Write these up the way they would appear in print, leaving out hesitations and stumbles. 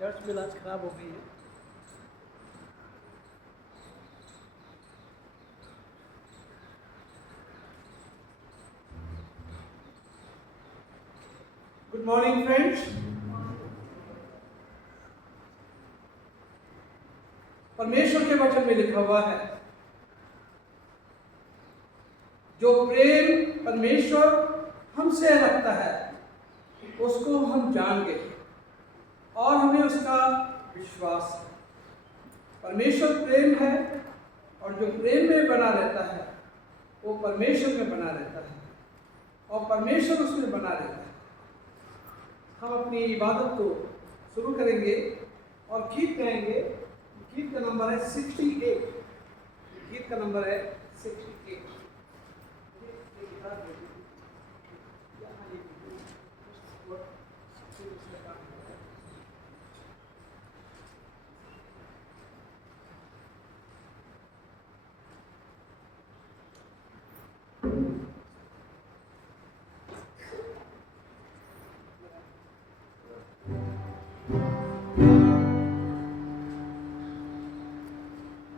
Church bill आज खराब हो गई है। Good morning friends. परमेश्वर के वचन में लिखा हुआ है, जो प्रेम परमेश्वर हमसे रखता है उसको हम जान गए और हमें उसका विश्वास है। परमेश्वर प्रेम है और जो प्रेम में बना रहता है वो परमेश्वर में बना रहता है और परमेश्वर उसमें बना रहता है। हम अपनी इबादत को शुरू करेंगे और गीत गाएंगे। गीत का नंबर है 68। गीत का नंबर है 68।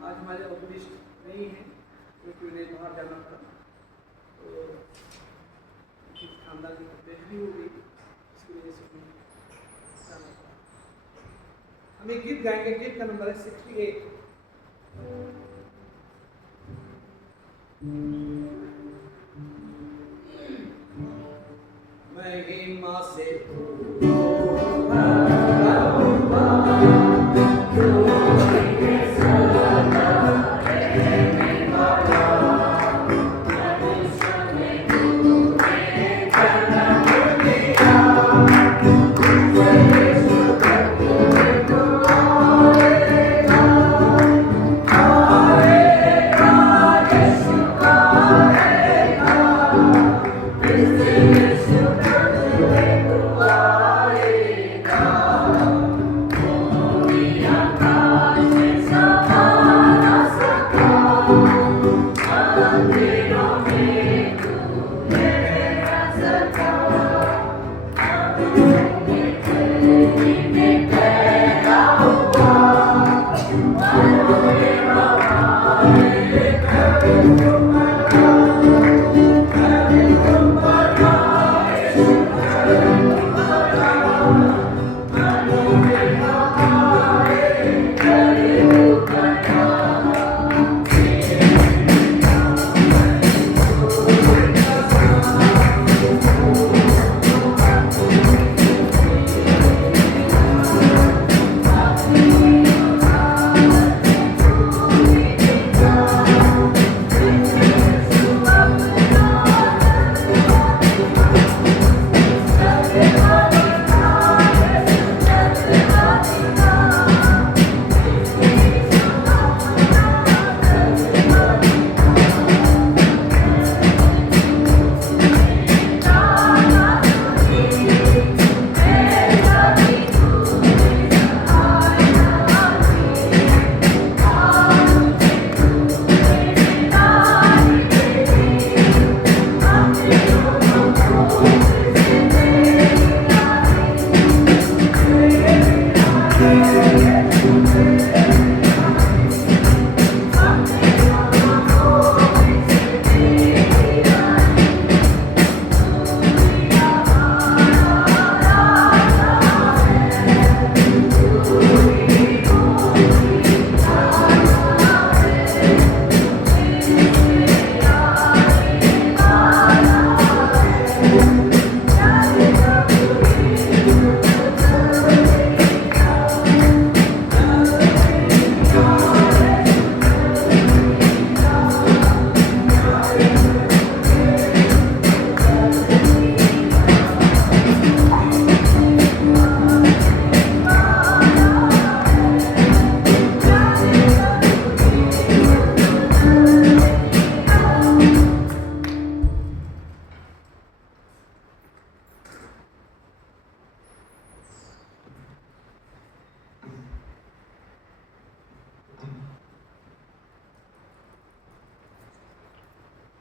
आज हमारे ऑफिस नहीं है क्योंकि उन्हें बाहर जाना था, तो खानदान की तबीयत भी हो गई, इसकी वजह से जाना पड़ा। हम एक गीत गाएंगे। गीत का नंबर है 68। महिमा से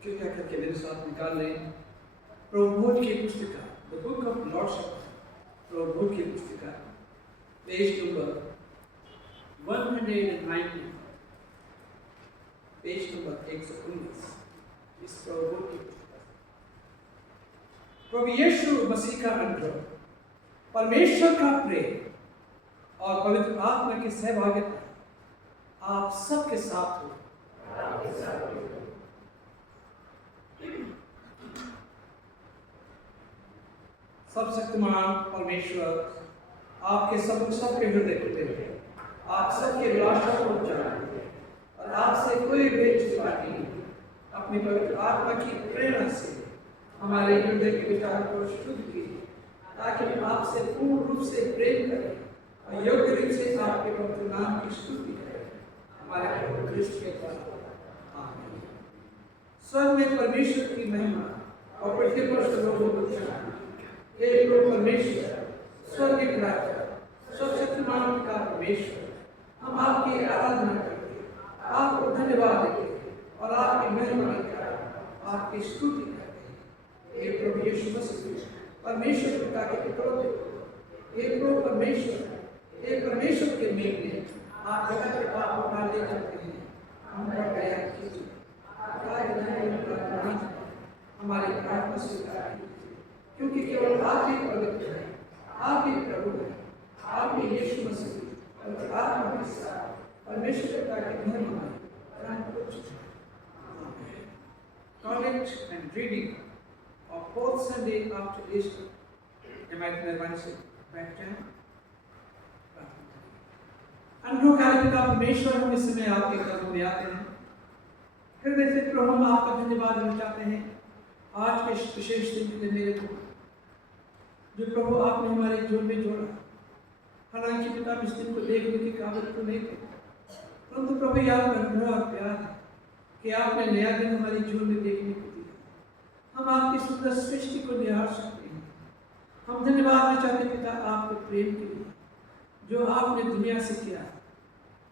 कृपया करके मेरे साथ निकाल लें प्रभुभोज की पुस्तिका, द बुक ऑफ लॉर्ड्स, प्रभुभोज की पुस्तिका। पेज नंबर 190, पेज नंबर 119 इस प्रभु की पुस्तक। प्रभु यीशु मसीह का अनुग्रह, परमेश्वर का प्रेम और पवित्र आत्मा की सहभागिता आप सबके साथ हो। सर्वशक्तिमान परमेश्वर आपके सबके हृदय खुले हैं, आप सबके अभिलाषा को जानते हैं और आपसे कोई भेद छिपा नहीं। अपनी पवित्र आत्मा की प्रेरणा से हमारे हृदय के विचार को शुद्ध कीजिए, ताकि हम आपसे पूर्ण रूप से प्रेम करें और योग्य रूप से आपके पवित्र नाम की स्तुति करें, हमारे प्रभु क्रिस्त के द्वारा। आमीन। स्वर्ग में परमेश्वर की महिमा और पृथ्वी पर लोगों को शांति। हे प्रभु परमेश्वर, स्वर्ग के राजा, सर्वशक्तिमान का परमेश्वर, हम आपकी आराधना करते, आपको धन्यवाद देते और आपकी महिमा करते, आपकी स्तुति करते। हे प्रभु यीशु मसीह, परमेश्वर पिता के पुत्र, हे प्रभु परमेश्वर, हे परमेश्वर के मेल, आप जगत के पाप उठा ले जाते हैं, हम पर दया कीजिए, हमारी प्रार्थना स्वीकार कीजिए, क्योंकि केवल आप ही पवित्र हैं, आप ही प्रभु हैं, आप ही यीशु मसीह और आत्मा के साथ परमेश्वर पिता के महिमा में। Collect and reading of fourth Sunday after Easter. जमात मेहरबानी से बैठ जाएं। अनुग्रहकारी पिता परमेश्वर, हम इस समय आपके कदमों में आते हैं। हृदय से प्रभु हम आपका धन्यवाद देना चाहते हैं आज के विशेष दिन के लिए मेरे को, जो प्रभु आपने हमारे जीवन में जोड़ा। हालांकि पिता इस दिन को देखने की काबिल तो नहीं थे, परंतु प्रभु याद अनुग्रह और प्यार है कि आपने नया दिन हमारे जीवन में देखने को दिया। हम आपकी सुंदर सृष्टि को निहार सकते हैं। हम धन्यवाद देना चाहते हैं पिता आपके प्रेम के लिए, जो आपने दुनिया से किया,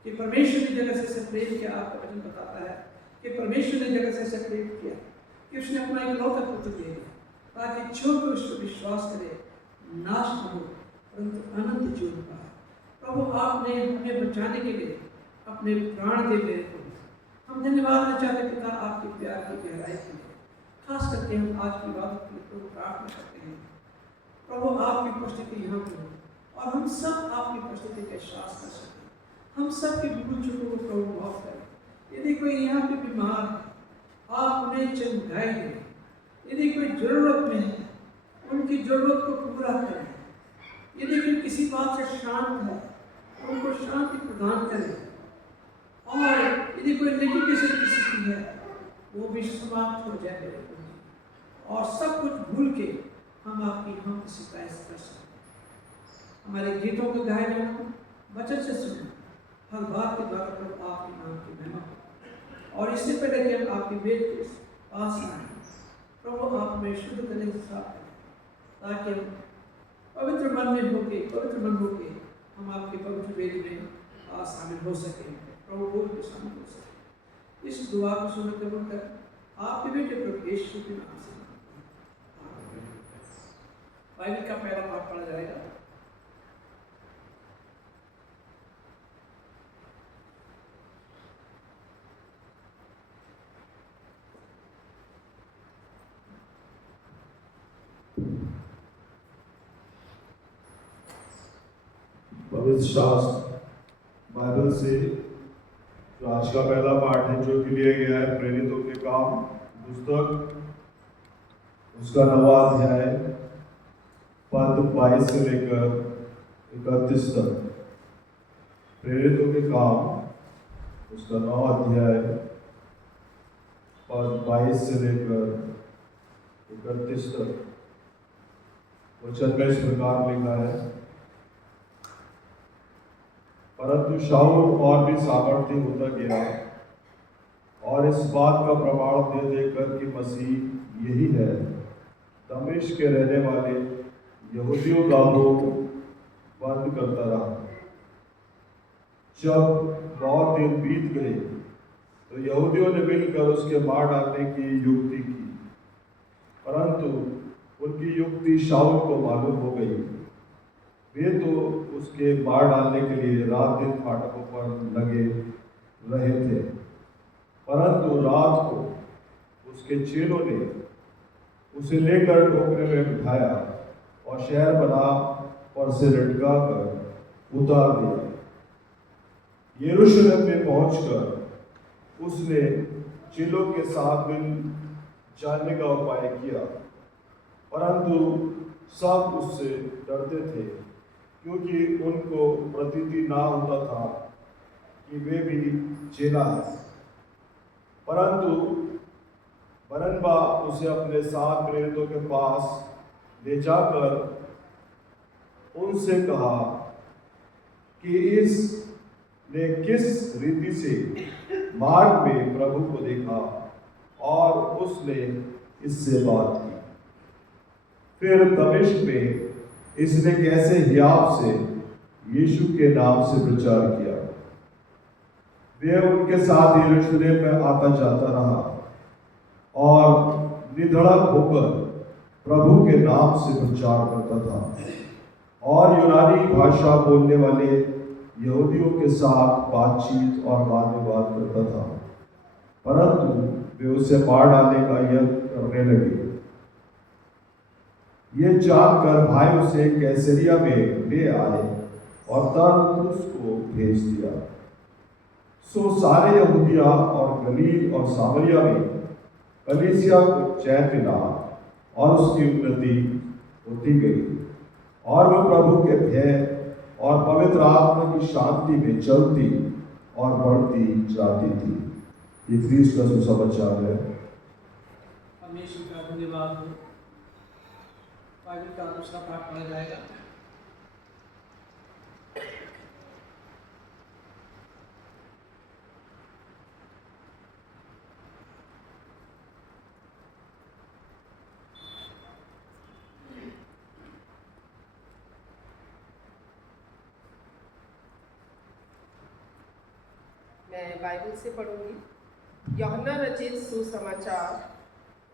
कि परमेश्वर ने जगत से प्रेम किया। आपका वचन बताता है कि परमेश्वर ने जगत से प्रेम किया कि उसने अपना इकलौता पुत्र दे दिया, ताकि जो कोई उस पर विश्वास करे नाश न हो परंतु अनंत जीवन पाए। प्रभु आपने हमें बचाने के लिए अपने प्राण दे मेरे को। हम धन्यवाद देना चाहते पिता आपके प्यार की गहराई के लिए। खास करके हम आज की बात के लिए प्रभु प्रार्थना करते हैं, प्रभु आपकी उपस्थिति यहाँ पर हो और हम सब आपकी उपस्थिति का एहसास कर सकें। हम सब के भूल चुकों को प्रभु माफ करें। यदि कोई यहाँ पे बीमार है, आप उन्हें चंगाई दें। यदि कोई जरूरत में है, उनकी जरूरत को पूरा करें। यदि कोई किसी बात से शांत है, उनको शांति प्रदान करें। और यदि कोई नेगेटिव किसी की है, वो भी समाप्त हो जाए और सब कुछ भूल के हम आपकी हम किसी का कर सकते। हमारे गीतों को गाए जाना, वचन से सुने, हर बात के द्वारा प्रभु आपके नाम की महिमा हो। और इससे पहले कि हम आपकी वेद के पास आए, प्रभु आप में शुद्ध करने से साफ करें, ताकि हम पवित्र मन होके हम आपके पवित्र वेद में शामिल हो सकें। प्रभु बोल के शामिल हो सकें। इस दुआ को सुनकर बोलकर आपके बेटे प्रभु यीशु के नाम से बाइबल का पहला पाठ पढ़ा जाएगा। पवित्र शास्त्र बाइबल से जो आज का पहला पाठ है, जो कि लिया गया है प्रेरितों के काम पुस्तक, उसका 9वां अध्याय पद 22 से लेकर 31 तक। प्रेरितों के काम उसका 9वां अध्याय पद 22 से लेकर 31 तक। वचन में इस प्रकार लिखा है, परंतु शाऊल और भी सामर्थ्य होता गया और इस बात का प्रमाण दे देकर कि मसीह यही है, दमिश्क के रहने वाले यहूदियों का मुंह बंद करता रहा। जब बहुत दिन बीत गए तो यहूदियों ने मिलकर उसके मार डालने की युक्ति की, परंतु उनकी युक्ति शाऊल को मालूम हो गई। वे तो उसके मार डालने के लिए रात दिन फाटकों पर लगे रहे थे, परंतु रात को उसके चेलों ने उसे लेकर टोकरे में बिठाया और शहर बना पर से लटका कर उतार दिया। यरूशलेम में पहुंचकर उसने चेलों के साथ मिल जाने का उपाय किया, परंतु सब उससे डरते थे, क्योंकि उनको प्रतीति ना होता था कि वे भी चेला है। परंतु बरनबा उसे अपने साथ प्रेरितों के पास ले जाकर उनसे कहा कि इसने किस रीति से मार्ग में प्रभु को देखा और उसने इससे बात की। फिर दमिश्क में इसने कैसे हियाव से यीशु के नाम से प्रचार किया। वे उनके साथ यरूशलेम में आता जाता रहा और निधड़क होकर प्रभु के नाम से प्रचार करता था और यूनानी भाषा बोलने वाले यहूदियों के साथ बातचीत और वाद विवाद करता था, परंतु वे उसे मार डालने का यत्न करने लगे। ये जानकर भाई उसे कैसरिया में ले आए और तरसुस को भेज दिया। सो सारे यहूदिया और गलील और सामरिया में कलीसिया को चैन मिला और उसकी उन्नति होती गई और वह प्रभु के भय और पवित्र आत्मा की शांति में चलती और बढ़ती जाती थी। ये ख्रीस्त का सुसमाचार है। परमेश्वर का धन्यवाद हो। बाइबल का दूसरा पाठ पढ़ा जाएगा। मैं बाइबल से पढ़ूंगी। यूहन्ना रचित सुसमाचार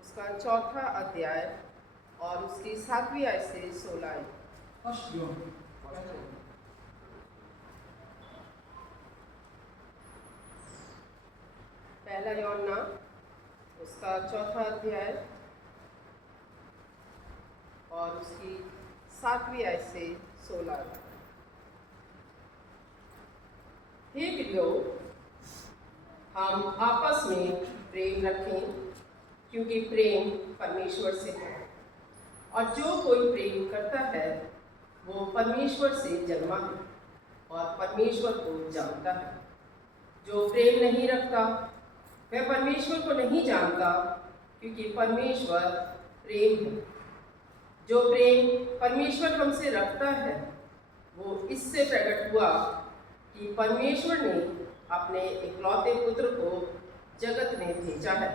उसका 4था अध्याय और उसकी 7वीं आयत से 16 आयत। फर्स्ट जॉन पहला यूहन्ना उसका 4था अध्याय और उसकी 7वीं आयत से 16 आयत। हे प्रियो, हम आपस में प्रेम रखें, क्योंकि प्रेम परमेश्वर से है और जो कोई प्रेम करता है वो परमेश्वर से जन्मा है और परमेश्वर को जानता है। जो प्रेम नहीं रखता वह परमेश्वर को नहीं जानता, क्योंकि परमेश्वर प्रेम है। जो प्रेम परमेश्वर हमसे रखता है वो इससे प्रकट हुआ कि परमेश्वर ने अपने इकलौते पुत्र को जगत में भेजा है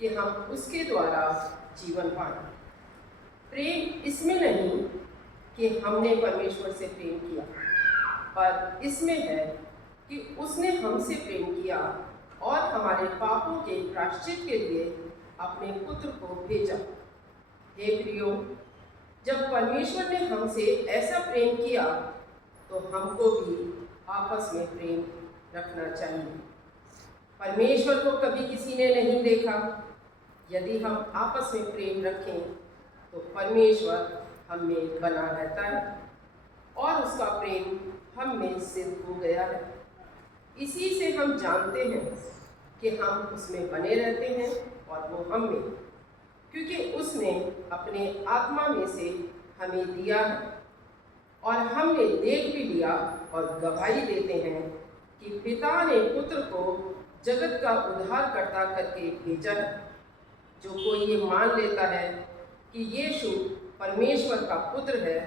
कि हम उसके द्वारा जीवन पाएं। प्रेम इसमें नहीं कि हमने परमेश्वर से प्रेम किया, पर इसमें है कि उसने हमसे प्रेम किया और हमारे पापों के प्रायश्चित के लिए अपने पुत्र को भेजा। हे प्रियो, जब परमेश्वर ने हमसे ऐसा प्रेम किया तो हमको भी आपस में प्रेम रखना चाहिए। परमेश्वर को कभी किसी ने नहीं देखा। यदि हम आपस में प्रेम रखें तो परमेश्वर हम में बना रहता है और उसका प्रेम हम में सिद्ध हो गया है। इसी से हम जानते हैं कि हम उसमें बने रहते हैं और वो हम में, क्योंकि उसने अपने आत्मा में से हमें दिया है। और हमने देख भी लिया और गवाही देते हैं कि पिता ने पुत्र को जगत का उद्धारकर्ता करके भेजा है। जो कोई ये मान लेता है कि यीशु परमेश्वर का पुत्र है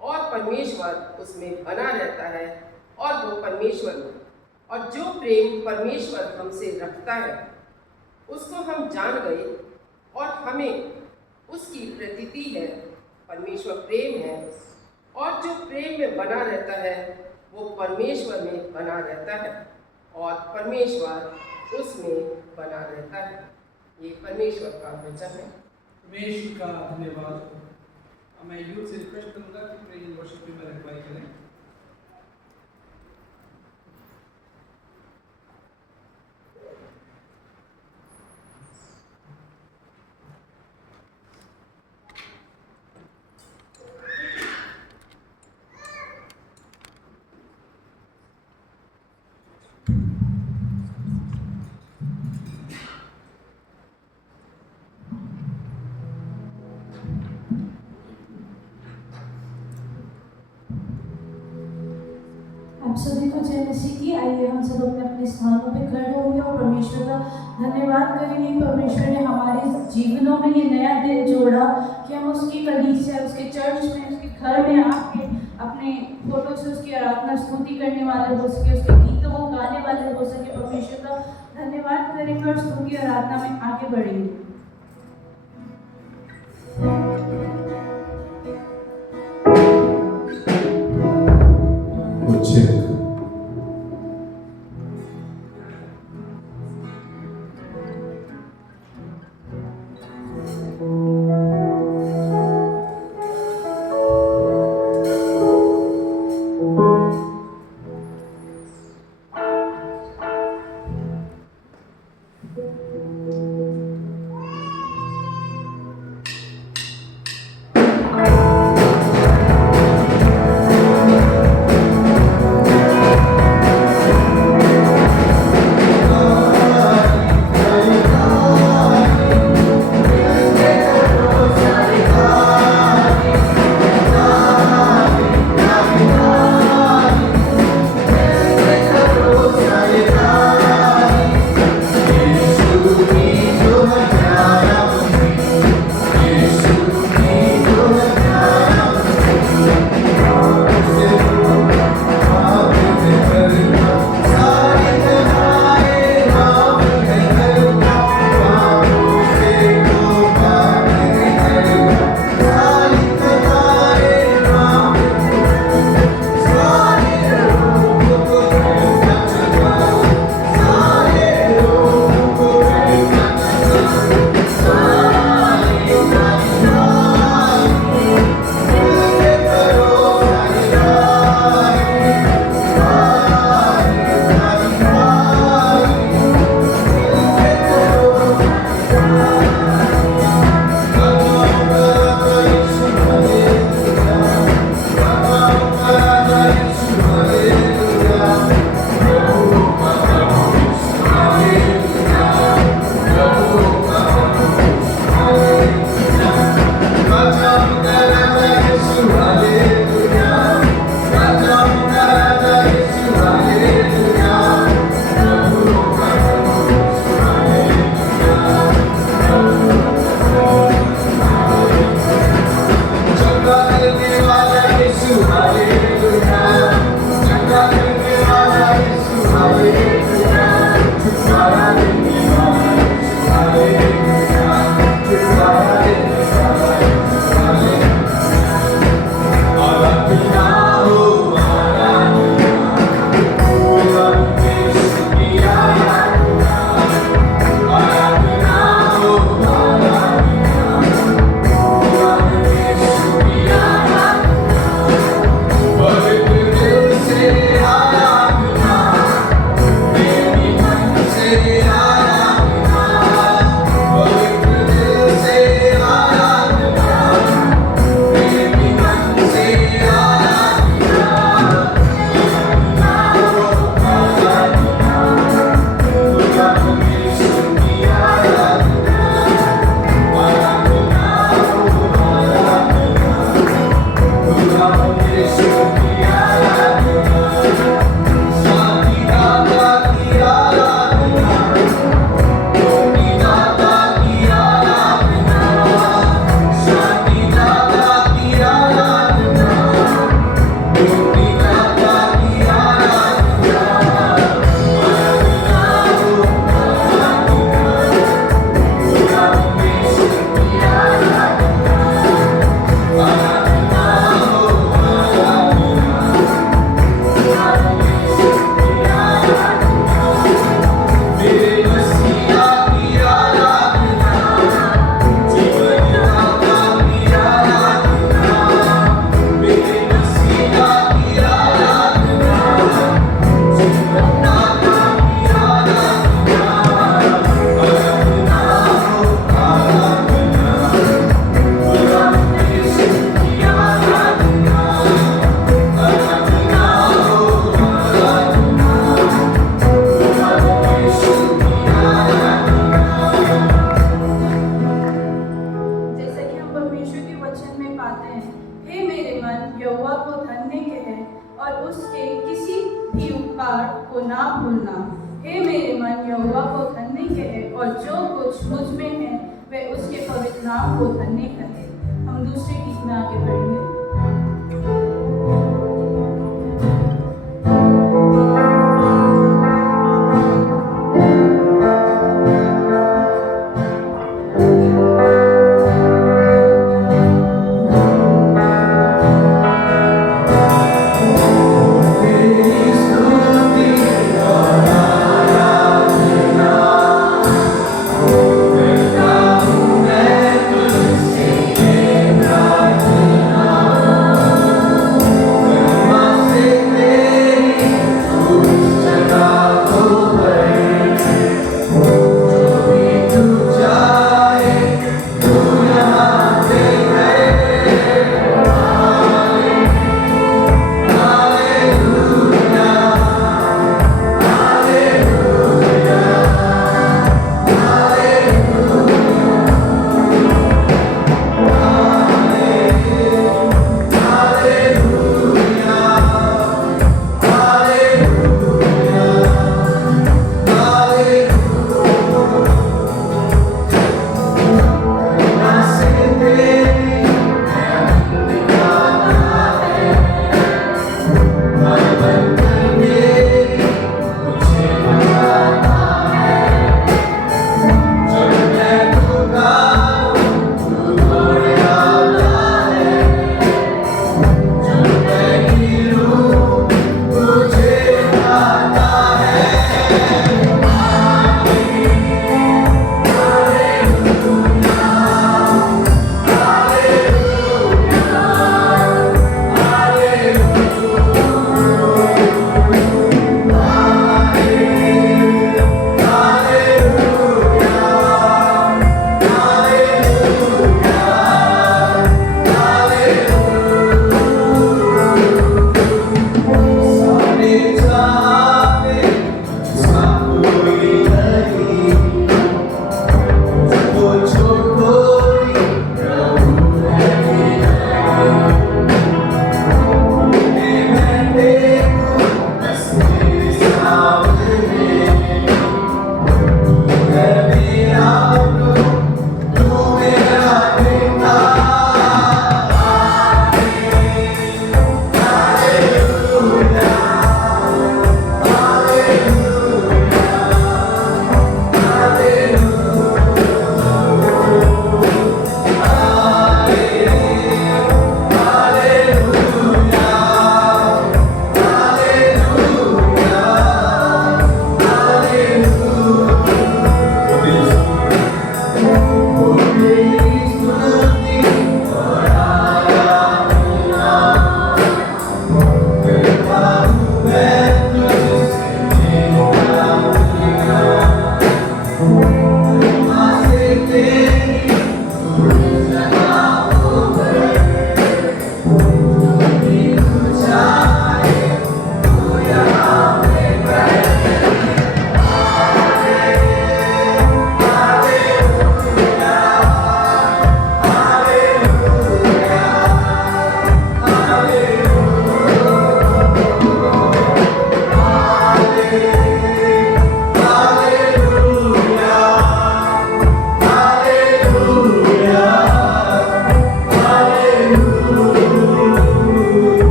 और परमेश्वर उसमें बना रहता है और वो परमेश्वर में, और जो प्रेम परमेश्वर हमसे रखता है उसको हम जान गए और हमें उसकी प्रतीति है। परमेश्वर प्रेम है और जो प्रेम में बना रहता है वो परमेश्वर में बना रहता है और परमेश्वर उसमें बना रहता है। ये परमेश्वर का वचन है। परमेश्वर का धन्यवाद हो। मैं यूथ से रिक्वेस्ट करूंगा कि प्रेज एंड वर्शिप में आप सभी को जय मसीह की। आइए हम सब अपने अपने स्थानों पे खड़े होंगे और परमेश्वर का धन्यवाद करेंगे। परमेश्वर ने हमारे जीवनों में ये नया दिन जोड़ा कि हम उसकी कलीसिया, उसके चर्च में, उसके घर में आके अपने फोटो से उसकी आराधना स्तुति करने वाले हो सके, उसके गीतों को गाने वाले हो सके। परमेश्वर का धन्यवाद करेंगे और स्तुति आराधना में आगे बढ़ेंगे। पाठ को ना भूलना। हे मेरे मन, यहोवा को धन्य कहे, और जो कुछ मुझ में है वह उसके पवित्र नाम को धन्य कहे। हम दूसरे गीत में आगे बढ़ेंगे।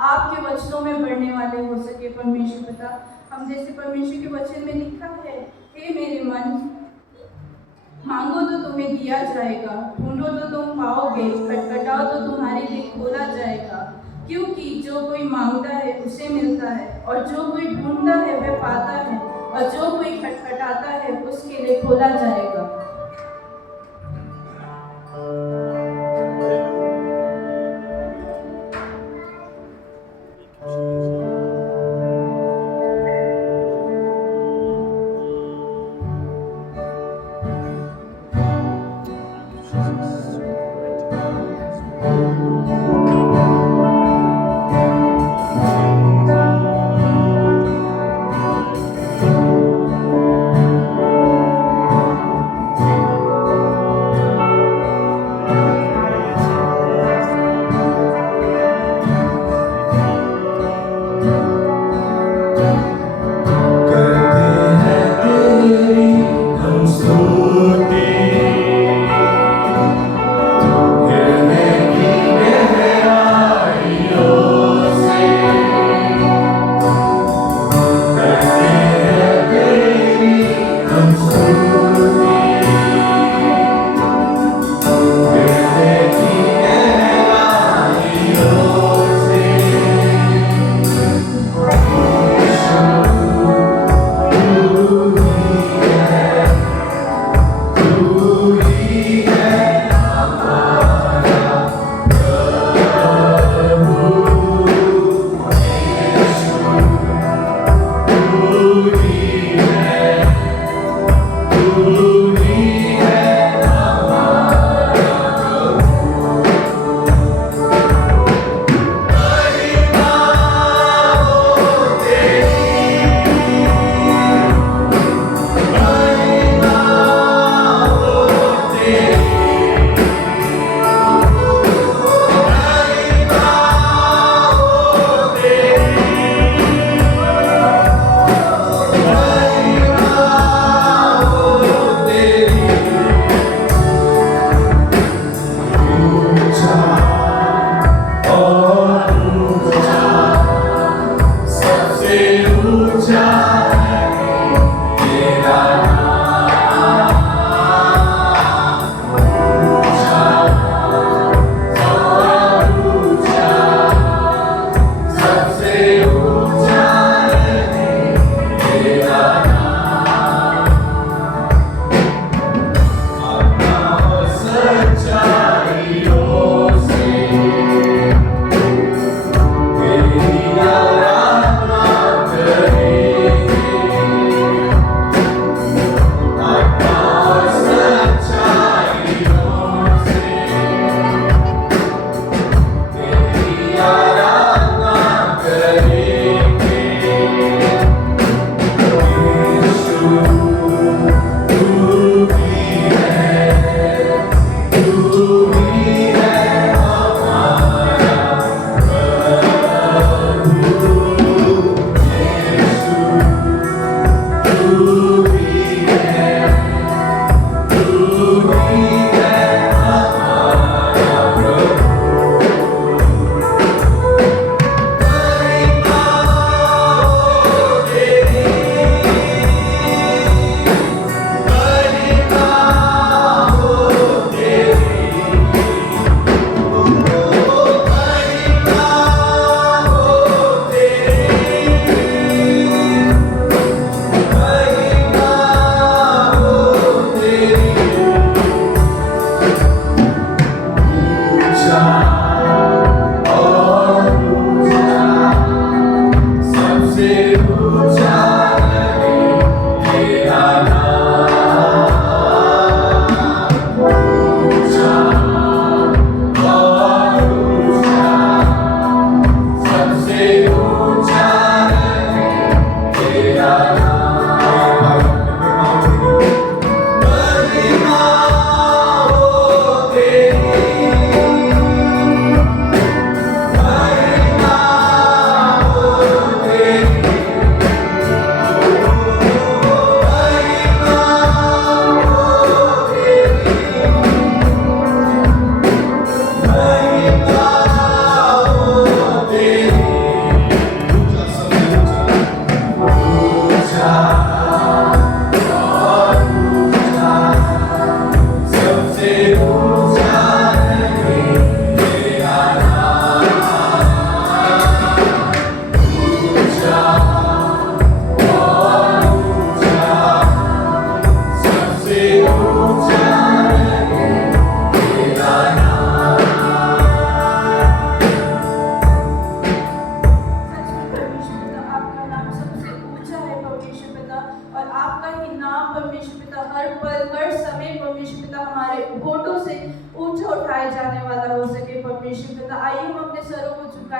आपके वचनों में बढ़ने वाले हो सके परमेश्वर पिता। हम जैसे परमेश्वर के वचन में लिखा है, हे मेरे मन, मांगो तो तुम्हें दिया जाएगा, ढूंढो तो तुम पाओगे, खटखटाओ तो तुम्हारे लिए खोला जाएगा। क्योंकि जो कोई मांगता है उसे मिलता है, और जो कोई ढूंढता है वह पाता है, और जो कोई खटखटाता है उसके लिए खोला जाएगा।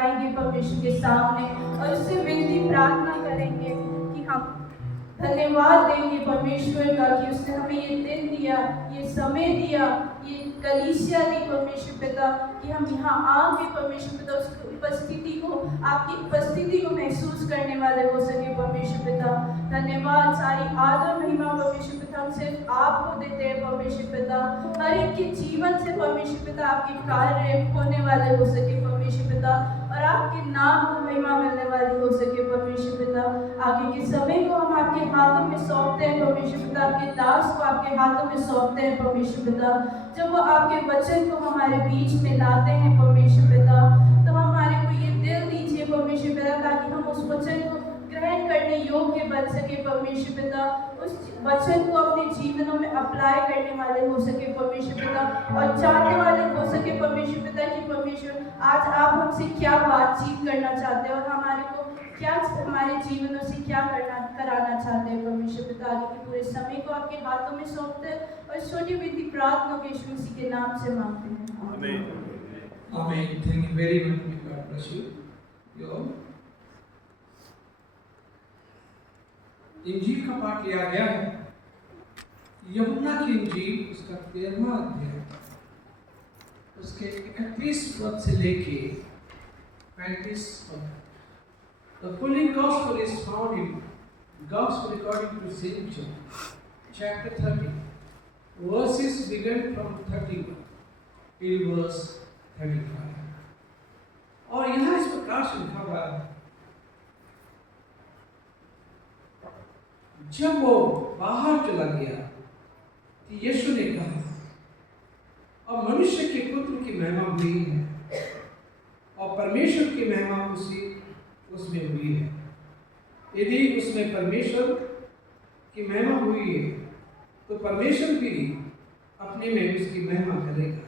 झुकाएंगे परमेश्वर के सामने और उससे विनती प्रार्थना करेंगे कि हम धन्यवाद देंगे परमेश्वर का कि उसने हमें ये दिन दिया, ये समय दिया, ये कलीसिया दी परमेश्वर पिता, कि हम यहाँ आके परमेश्वर पिता उसकी उपस्थिति को, आपकी उपस्थिति को महसूस करने वाले हो सके परमेश्वर पिता। धन्यवाद, सारी आदर महिमा परमेश्वर पिता हम सिर्फ आपको देते हैं परमेश्वर पिता। हर एक के जीवन से परमेश्वर पिता आपके कार्य होने वाले हो सके परमेश्वर पिता, और आपके नाम को महिमा मिलने वाली हो सके परमेश्वर पिता। आगे के समय को हम आपके हाथों में सौंपते हैं परमेश्वर पिता, आपके दास को आपके हाथों में सौंपते हैं परमेश्वर पिता। जब वो आपके वचन को हमारे बीच में लाते हैं परमेश्वर पिता, तो हमारे को ये दिल दीजिए परमेश्वर पिता, ताकि हम उस वचन को ग्रहण करने योग्य बन सके परमेश्वर पिता, उस वचन को अपने जीवनों में अप्लाई करने वाले हो सके परमेश्वर पिता, और जानने वाले हो सके परमेश्वर पिता कि परमेश्वर आज आप हमसे क्या बातचीत करना चाहते हैं और हमारे को क्या हमारे जीवनों से क्या कराना चाहते हैं परमेश्वर पिता। आगे के पूरे समय को आपके हाथों में सौंपते हैं और छोटी बेटी प्रार्थना के यीशु मसीह के नाम से मांगते हैं, आमीन। आमीन। Thank you very much, God bless you. इंजील का पाठ लिया गया है यूहन्ना की इंजील, उसका 13वां अध्याय, उसके 31 पद से लेके 35 पद। The Holy Gospel is found in Gospel according to Saint John, chapter 30, verses begin from 31 till verse 35। और यहाँ इस प्रकार से लिखा हुआ है, जब वो बाहर चला गया तो यीशु ने कहा, अब मनुष्य के पुत्र की महिमा हुई है और परमेश्वर की महिमा उसमें हुई है। यदि उसमें परमेश्वर की महिमा हुई है तो परमेश्वर भी अपने में उसकी महिमा करेगा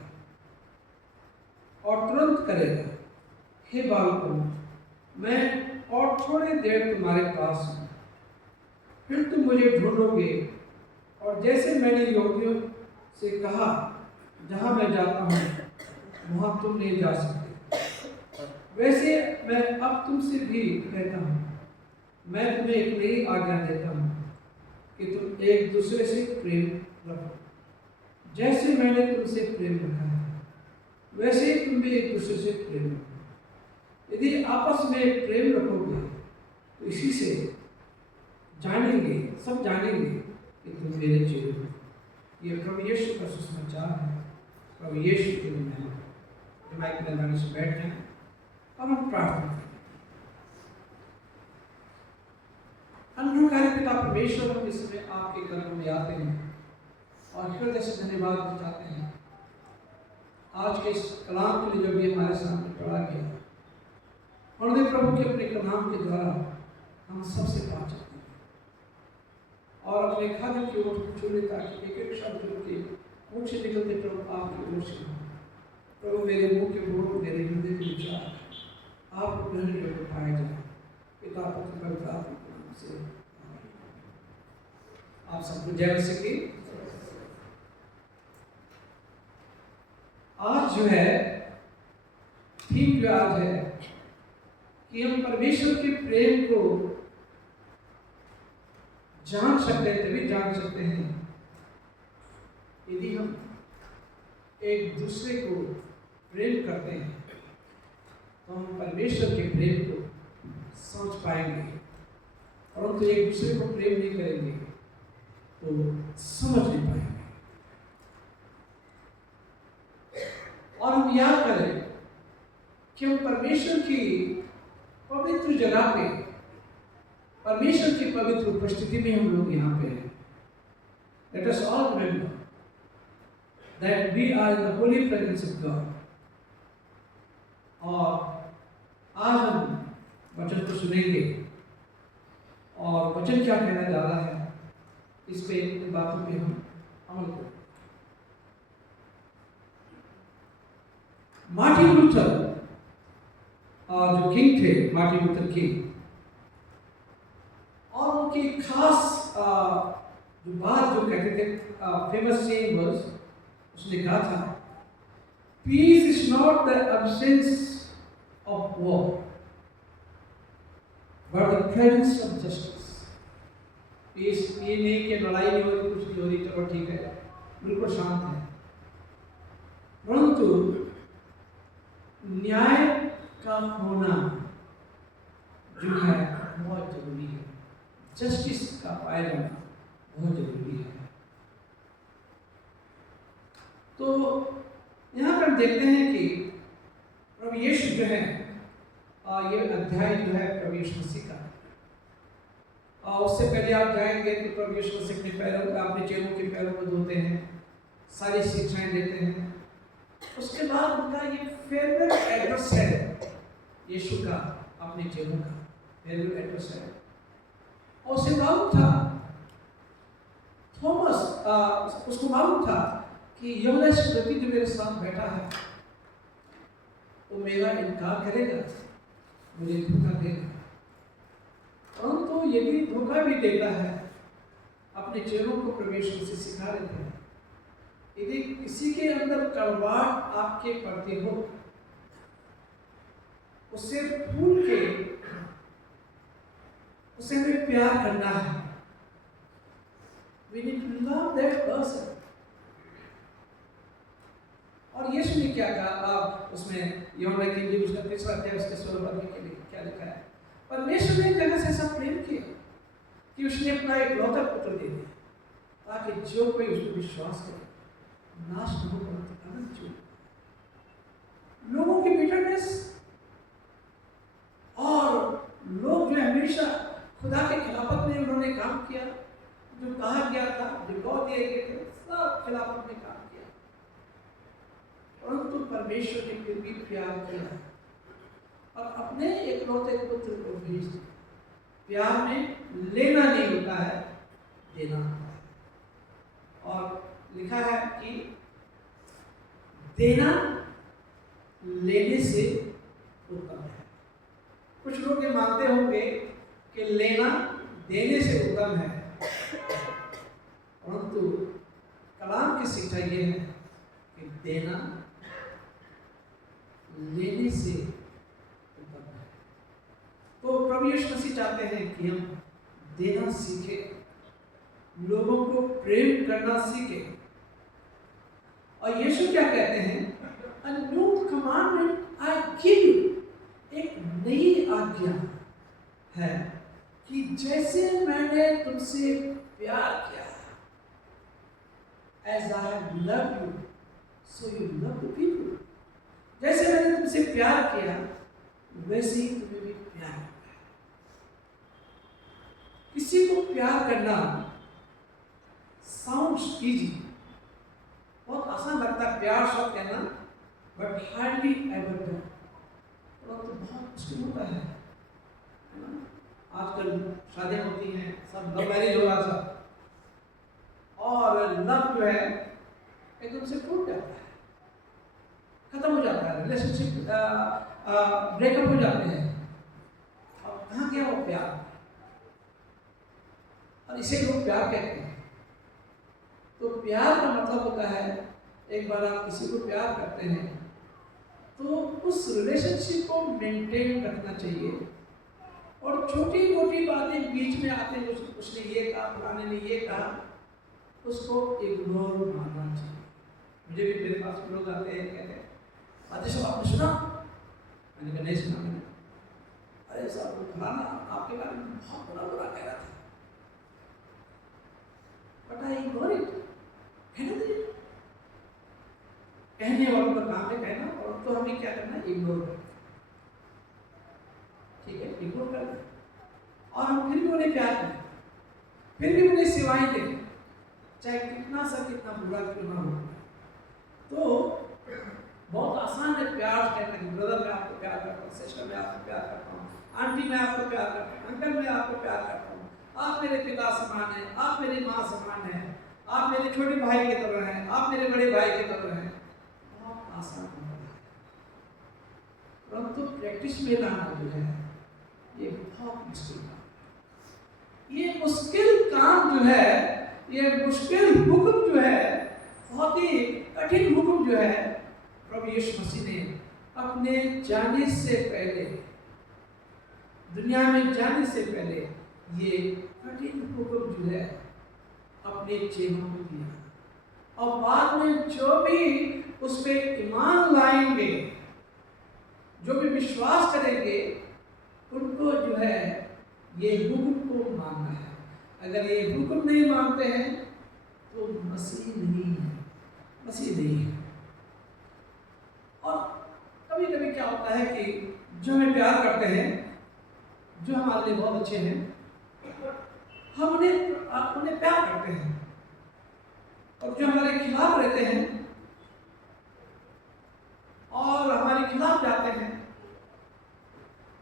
और तुरंत करेगा। हे बालकों, मैं और थोड़ी देर तुम्हारे पास हूँ, फिर तुम मुझे ढूंढोगे, और जैसे मैंने यहूदियों से कहा, जहाँ मैं जाता हूँ वहाँ तुम नहीं जा सकते, वैसे मैं अब तुमसे भी कहता हूँ, मैं तुम्हें एक नई आज्ञा देता हूँ कि तुम एक दूसरे से प्रेम रखो। जैसे मैंने तुमसे प्रेम रखा है वैसे ही तुम भी एक दूसरे से प्रेम रखो। यदि आपस में प्रेम रखोगे तो इसी से जानेंगे, सब जानेंगे कि तुम मेरे चेले हो। ये प्रभु यीशु का सुसमाचार है। प्रभु यीशु के नाम में माइक में लगाने से बैठ जाएं और हम प्रार्थना करें। अनुग्रहकारी पिता परमेश्वर, हम इस समय आपके कदमों में आते हैं और हृदय से धन्यवाद चाहते हैं आज के इस कलाम के लिए जो भी हमारे सामने पढ़ा गया। और प्रभु के अपने कलाम के द्वारा हम सबसे बात चाहते हैं और अपने खाने की ओर छूने, ताकि एक एक शब्द के मुँह से निकलते प्रभु आपकी ओर से। प्रभु मेरे मुंह के बोल, मेरे हृदय के विचार आपको ग्रहण करके पाए जाए। पिता पुत्र पवित्र आत्मा के नाम से आप सबको जय मसीह। आज जो है थीम जो आज है कि हम परमेश्वर के प्रेम को जान सकते हैं, तभी जान सकते हैं यदि हम एक दूसरे को प्रेम करते हैं, तो हम परमेश्वर के प्रेम को समझ पाएंगे। और तो एक दूसरे को प्रेम नहीं करेंगे तो समझ नहीं पाएंगे। और हम याद करें कि हम परमेश्वर की पवित्र जगह पे, परमेश्वर की पवित्र उपस्थिति में हम लोग यहाँ पे हैं। Let us all remember that we are in the holy presence of God। और आज हम वचन को सुनेंगे और वचन क्या कहना जा रहा है, इस पे इन बातों पे हम अमल करें। मार्टिन लूथर जो किंग थे, मार्टिन लूथर किंग, और उनकी खास जो बात जो कहते थे, फेमस सेइंग वाज, उसने कहा था, peace is not the absence of war, but the presence of justice. ये नहीं कि लड़ाई नहीं हो रही, कुछ नहीं हो रही, चलो ठीक है, बिल्कुल शांत है, परंतु न्याय का होना जो है बहुत जरूरी है, जस्टिस का पाया जाना बहुत जरूरी है। तो यहाँ पर देखते हैं कि प्रभु यीशु जो है, ये अध्याय जो है प्रभु यीशु मसीह का, उससे पहले आप जाएंगे तो प्रभु यीशु मसीह अपने पैरों, अपने चेलों के पैरों को धोते हैं, सारी शिक्षाएं देते हैं। उसके बाद उनका ये फेयरवेल एड्रेस है, यीशु का अपने चेलों का फेयरवेल एड्रेस है। और उसे मालूम था, थॉमस, उसको मालूम था कि यूहन्ना स्मृति जो मेरे साथ बैठा है वो मेरा इनकार करेगा, मुझे धोखा देगा, परंतु यदि धोखा भी देता है, अपने चेलों को परमेश्वर से सिखा देते हैं, यदि किसी के अंदर कड़वाहट आपके प्रति हो, उससे भूल के उसे हमें प्यार करना है। We need to love that person. और यीशु ने क्या कहा, उसमें यूहन्ना की इंजील उसका 3 अध्याय उसके 16 पद के लिए क्या लिखा है, परमेश्वर ने एक जगह से ऐसा प्रेम किया कि उसने अपना एक लौता पुत्र दे दिया, ताकि जो कोई उसको विश्वास करे नाश न हो परंतु अनंत जीवन। लोगों की बिटरनेस और लोग जो हमेशा खुदा के खिलाफत में उन्होंने काम किया, जो कहा गया था, जो गौ दिए गए थे, सब खिलाफत में काम किया, परंतु परमेश्वर ने फिर भी प्यार किया और अपने एकलौते पुत्र को भेज दिया। प्यार में लेना नहीं होता है, देना होता है। और लिखा है कि देना लेने से उत्तम है। कुछ लोग ये मानते होंगे कि लेना देने से उत्तम है, परंतु कलाम की शिक्षा ये है कि देना लेने से उत्तम है। तो प्रभु यीशु मसीह चाहते हैं कि हम देना सीखें, लोगों को प्रेम करना सीखें। और यीशु क्या कहते हैं, A new commandment I give you, एक नई आज्ञा है कि जैसे मैंने तुमसे प्यार किया, as I have loved you, so you love the people. जैसे मैंने तुमसे प्यार किया, वैसे ही तुम्हें भी प्यार करना है। किसी को प्यार करना sounds easy, बहुत आसान लगता है प्यार शब्द कहना, but hardly ever done, तो बहुत मुश्किल होता है ना। आजकल शादियां होती हैं, सब लव मैरिज हो रहा था, और लव जो है एकदम से टूट जाता है, खत्म हो जाता है, रिलेशनशिप ब्रेकअप हो जाते हैं। और कहाँ गया वो प्यार, और इसे लोग प्यार कहते हैं। तो प्यार का मतलब होता है, एक बार आप किसी को प्यार करते हैं तो उस रिलेशनशिप को मेंटेन रखना चाहिए, और छोटी मोटी बातें बीच में आते हैं, उसने ये कहा, फलाने ने ये कहा, उसको इग्नोर मारना चाहिए। मुझे भी मेरे पास लोग आते हैं, कहते हैं आदेश आपने सुना, मैंने कहा नहीं सुना मैंने, अरे साहब फलाना आपके बारे में बहुत बुरा बुरा कह रहा था, बट आई इग्नोर इट, कहने दीजिए। कहने वालों का काम है कहना, और तो हमें क्या करना है, इग्नोर करना, ठीक है, इग्नोर करना, और हम फिर भी उन्हें प्यार करें, फिर भी उन्हें सेवाएं दें, चाहे कितना बुरा क्यों ना हो। तो बहुत आसान है प्यार कहना कि ब्रदर मैं आपको प्यार करता हूँ, सिस्टर मैं आपको प्यार करता हूँ, आंटी मैं आपको प्यार करता हूँ, अंकल मैं आपको प्यार करता हूँ, आप मेरे पिता समान हैं, आप मेरी माँ समान हैं, आप मेरे छोटे भाई की तरह हैं, आप मेरे बड़े भाई की तरह हैं। बहुत आसान होता है, परंतु प्रैक्टिस में लाना जो है ये बहुत मुश्किल काम है। ये मुश्किल काम जो है, ये मुश्किल हुक्म जो है, बहुत ही कठिन हुक्म जो है, प्रभु यीशु मसीह ने अपने जाने से पहले, दुनिया में जाने से पहले ये कठिन हुक्म जो है अपने चेलों को दिया। और बाद में जो भी उस पर ईमान लाएंगे, जो भी विश्वास करेंगे, उनको जो है ये हुक्म को मानना है। अगर ये हुक्म नहीं मानते हैं तो मसीह नहीं है, मसीह नहीं है। और कभी कभी क्या होता है कि जो हमें प्यार करते हैं, जो हमारे लिए बहुत अच्छे हैं, हम उन्हें प्यार करते हैं, और जो हमारे खिलाफ रहते हैं और हमारे खिलाफ जाते हैं,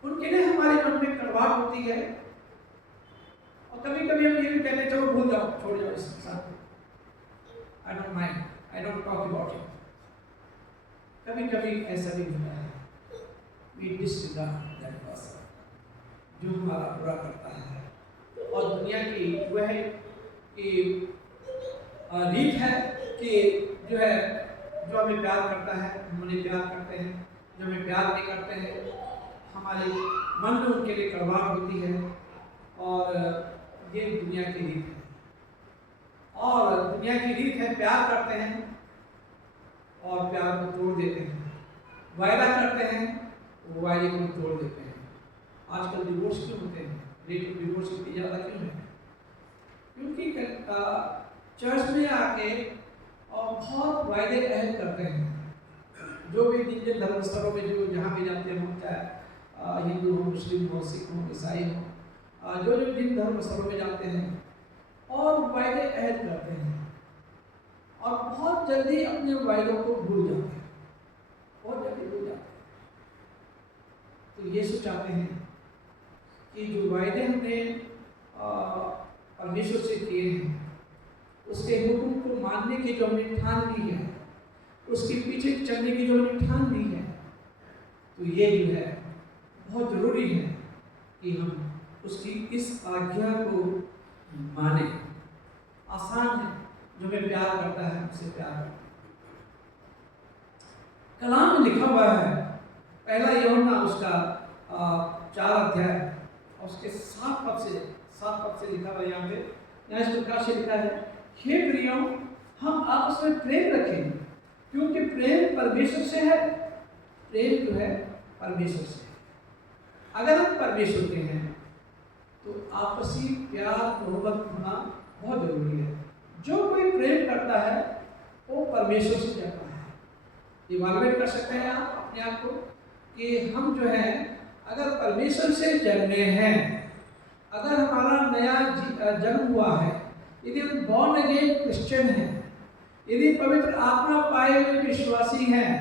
उनके लिए हमारे मन में कड़वाहट होती है। और कभी कभी हम ये भी कहते हैं चलो भूल जाओ, छोड़ जाओ इस इंसान को, I don't mind, I don't talk about it. कभी कभी ऐसा भी होता है, वी डिसरिगार्ड दैट पर्सन जो हमारा बुरा करता है। और दुनिया की वह रीत है कि जो है, जो हमें प्यार करता है हम उन्हें प्यार करते हैं, जो हमें प्यार नहीं करते हैं हमारे मन में उनके लिए कड़वाहट होती है। और ये दुनिया की रीत है। और दुनिया की रीत है, प्यार करते हैं और प्यार को तोड़ देते हैं, वायदा करते हैं वो वायदे को तोड़ देते हैं। आजकल डिवोर्स क्यों होते हैं, रेट ऑफ डिवोर्स इतनी ज़्यादा क्यों है? क्योंकि चर्च में आके और बहुत वायदे अहद करते हैं। जो भी जिन धर्म स्थलों में जो जहाँ भी जाते हैं, चाहे हिंदू हो, मुस्लिम हो, सिख हो, ईसाई हो, जो जिन धर्म स्थलों में जाते हैं और वायदे अहद करते हैं और बहुत जल्दी अपने वायदों को भूल जाते हैं, बहुत जल्दी भूल जाते हैं। तो ये सोचाते हैं कि जो वायदे हमने परमेश्वर से किए हैं, उसके हुक्म को मानने की जो हमने ठान ली है, उसके पीछे चलने की जो हमने ठान ली है, तो ये जो है बहुत ज़रूरी है कि हम उसकी इस आज्ञा को माने। आसान है, जो हमें प्यार करता है उससे प्यार करता है। कलाम में लिखा हुआ है, पहला यूहन्ना उसका 4 अध्याय और उसके 7 पद से लिखा हुआ है। यहाँ इस प्रकार से लिखा है, हे प्रियो, हम आपस में प्रेम रखें, क्योंकि प्रेम परमेश्वर से है। प्रेम जो है परमेश्वर से है। अगर हम परमेश्वर के हैं तो आपसी प्यार मोहब्बत होना बहुत जरूरी है। जो कोई प्रेम करता है वो परमेश्वर से करता है। इवैल्यूएट कर सकते हैं आप अपने आप को कि हम जो है, अगर परमेश्वर से जन्मे हैं, अगर हमारा नया जन्म हुआ है, यदि हम बॉर्न अगेन क्रिश्चियन हैं, यदि पवित्र आत्मा पाए हुए विश्वासी हैं,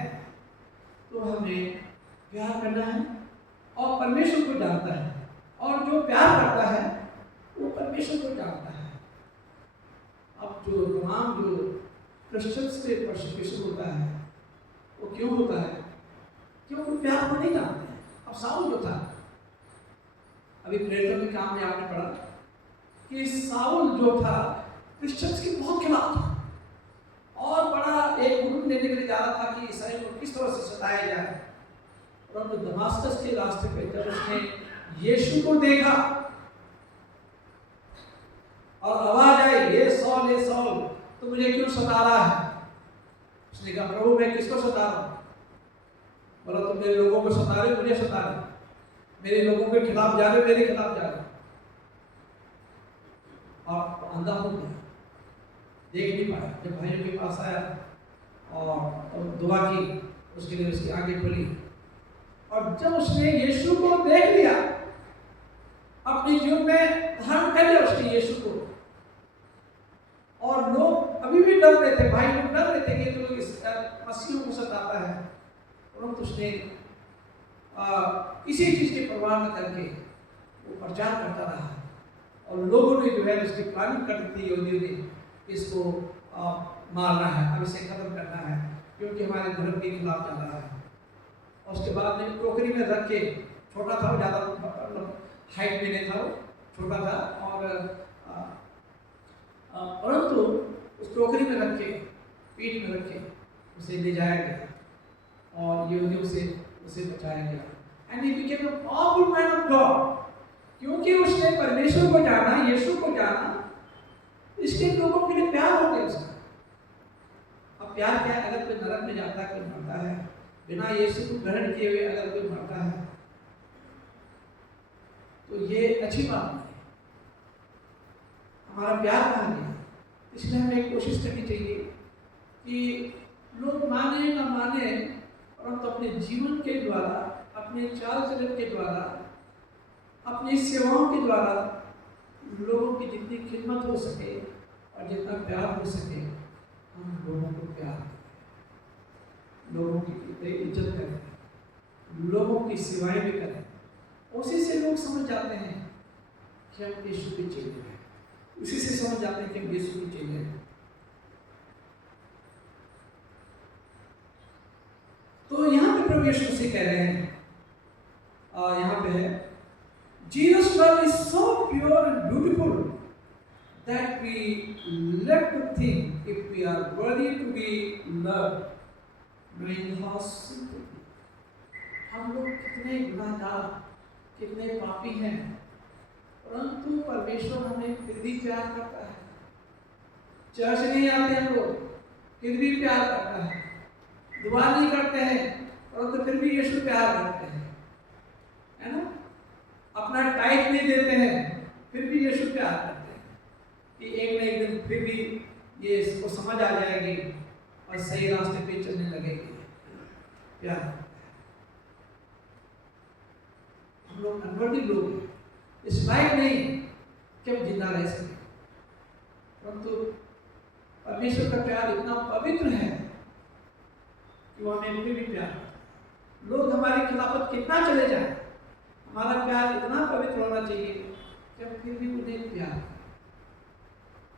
तो हमें प्यार करना है और परमेश्वर को जानता है। और जो प्यार करता है वो परमेश्वर को जानता है। अब जो तमाम जो क्रिश्चियंस पे परसिक्यूशन होता है वो क्यों होता है? क्योंकि प्यार को नहीं जानते हैं। अब साउल जो था, अभी प्रेरितों के काम में आपने पढ़ा कि साउल जो था क्रिश्चियंस के बहुत खिलाफ था और बड़ा एक हुक्म देने के लिए जा रहा था कि ईसाई को किस तरह से सताया जाए। परंतु दमास्कस के रास्ते पे जब उसने यीशु को देखा और आवाज आई, ये सौल तो मुझे क्यों सता रहा है? उसने कहा, प्रभु मैं किसको सता रहा हूं? बोला, तुम मेरे लोगों को सता रहे, मुझे सता रहे, मेरे लोगों के खिलाफ जा रहे, मेरे खिलाफ जा रहे। और अंधा हो गया, देख नहीं पाया। जब भाइयों के पास आया और दुआ की, उसके लिए उसकी आंखें खुली और जब उसने यीशु को देख लिया, अपने जीवन में धारण कर लिया उसने यीशु को, और लोग अभी भी डर रहे थे, भाई लोग डर रहे थे कि तो इस मसीह को सताता है, परंतु उसने किसी चीज की परवाह न करके वो प्रचार करता रहा। और लोगों ने जो है उसकी प्लानिंग कर दी थी, यहूदियों ने इसको मारना है, अब इसे खत्म करना है, क्योंकि हमारे धर्म के खिलाफ जा रहा है। और उसके बाद में टोकरी में रख के, छोटा था वो, ज़्यादा हाइट में नहीं था, वो छोटा था, और परंतु उस टोकरी में रख के, पीठ में रख के उसे ले जाया गया और यहूदियों से उसे बचाया गया। And he became a powerful man of God, क्योंकि उसने परमेश्वर को जाना, यीशु को जाना, इसके लोगों के लिए प्यार हो गया उसका। अब प्यार क्या है? अगर कोई नरक में जाता है, कोई मरता है, बिना यीशु को ग्रहण किए हुए अगर कोई मरता है, तो ये अच्छी बात नहीं है। हमारा प्यार कहाँ गया? इसलिए हमें कोशिश करनी चाहिए कि लोग माने ना माने, परंतु अपने जीवन के द्वारा, अपने चाल चलन के द्वारा, अपनी सेवाओं के द्वारा लोगों की जितनी खिदमत हो सके और जितना प्यार हो सके, हम लोगों को प्यार करें, लोगों की इज्जत करें, लोगों की सेवाएं भी करें। उसी से लोग समझ जाते हैं कि हम यीशु के चेले हैं, उसी से समझ जाते हैं कि हम यीशु के चेले हैं। तो यहाँ पे प्रभु यीशु मसीह कह रहे हैं, यहाँ पे है, Jesus' love is so pure and beautiful that we love to think if we are worthy to be loved, knowing how simple. हम लोग कितने गुनाहगार, कितने पापी हैं, परंतु परमेश्वर हमें फिर भी प्यार करता है। चर्च नहीं आते हम लोग, फिर भी प्यार करता है। दुआ नहीं करते हैं, परंतु फिर भी यीशु प्यार करते हैं, है ना? अपना टाइट नहीं देते हैं, फिर भी यीशु प्यार करते हैं कि एक न एक दिन फिर भी ये इसको समझ आ जाएगी और सही रास्ते पे चलने लगेगी। प्यार हम लोग अनवर्दी लोग हैं, इस लायक नहीं कि हम जिंदा रह सकें, परंतु परमेश्वर का प्यार इतना पवित्र है कि वो हमें फिर भी प्यार। लोग हमारी खिलाफत कितना चले जाए, हमारा प्यार इतना पवित्र होना चाहिए कि हम फिर भी उन्हें प्यार करें,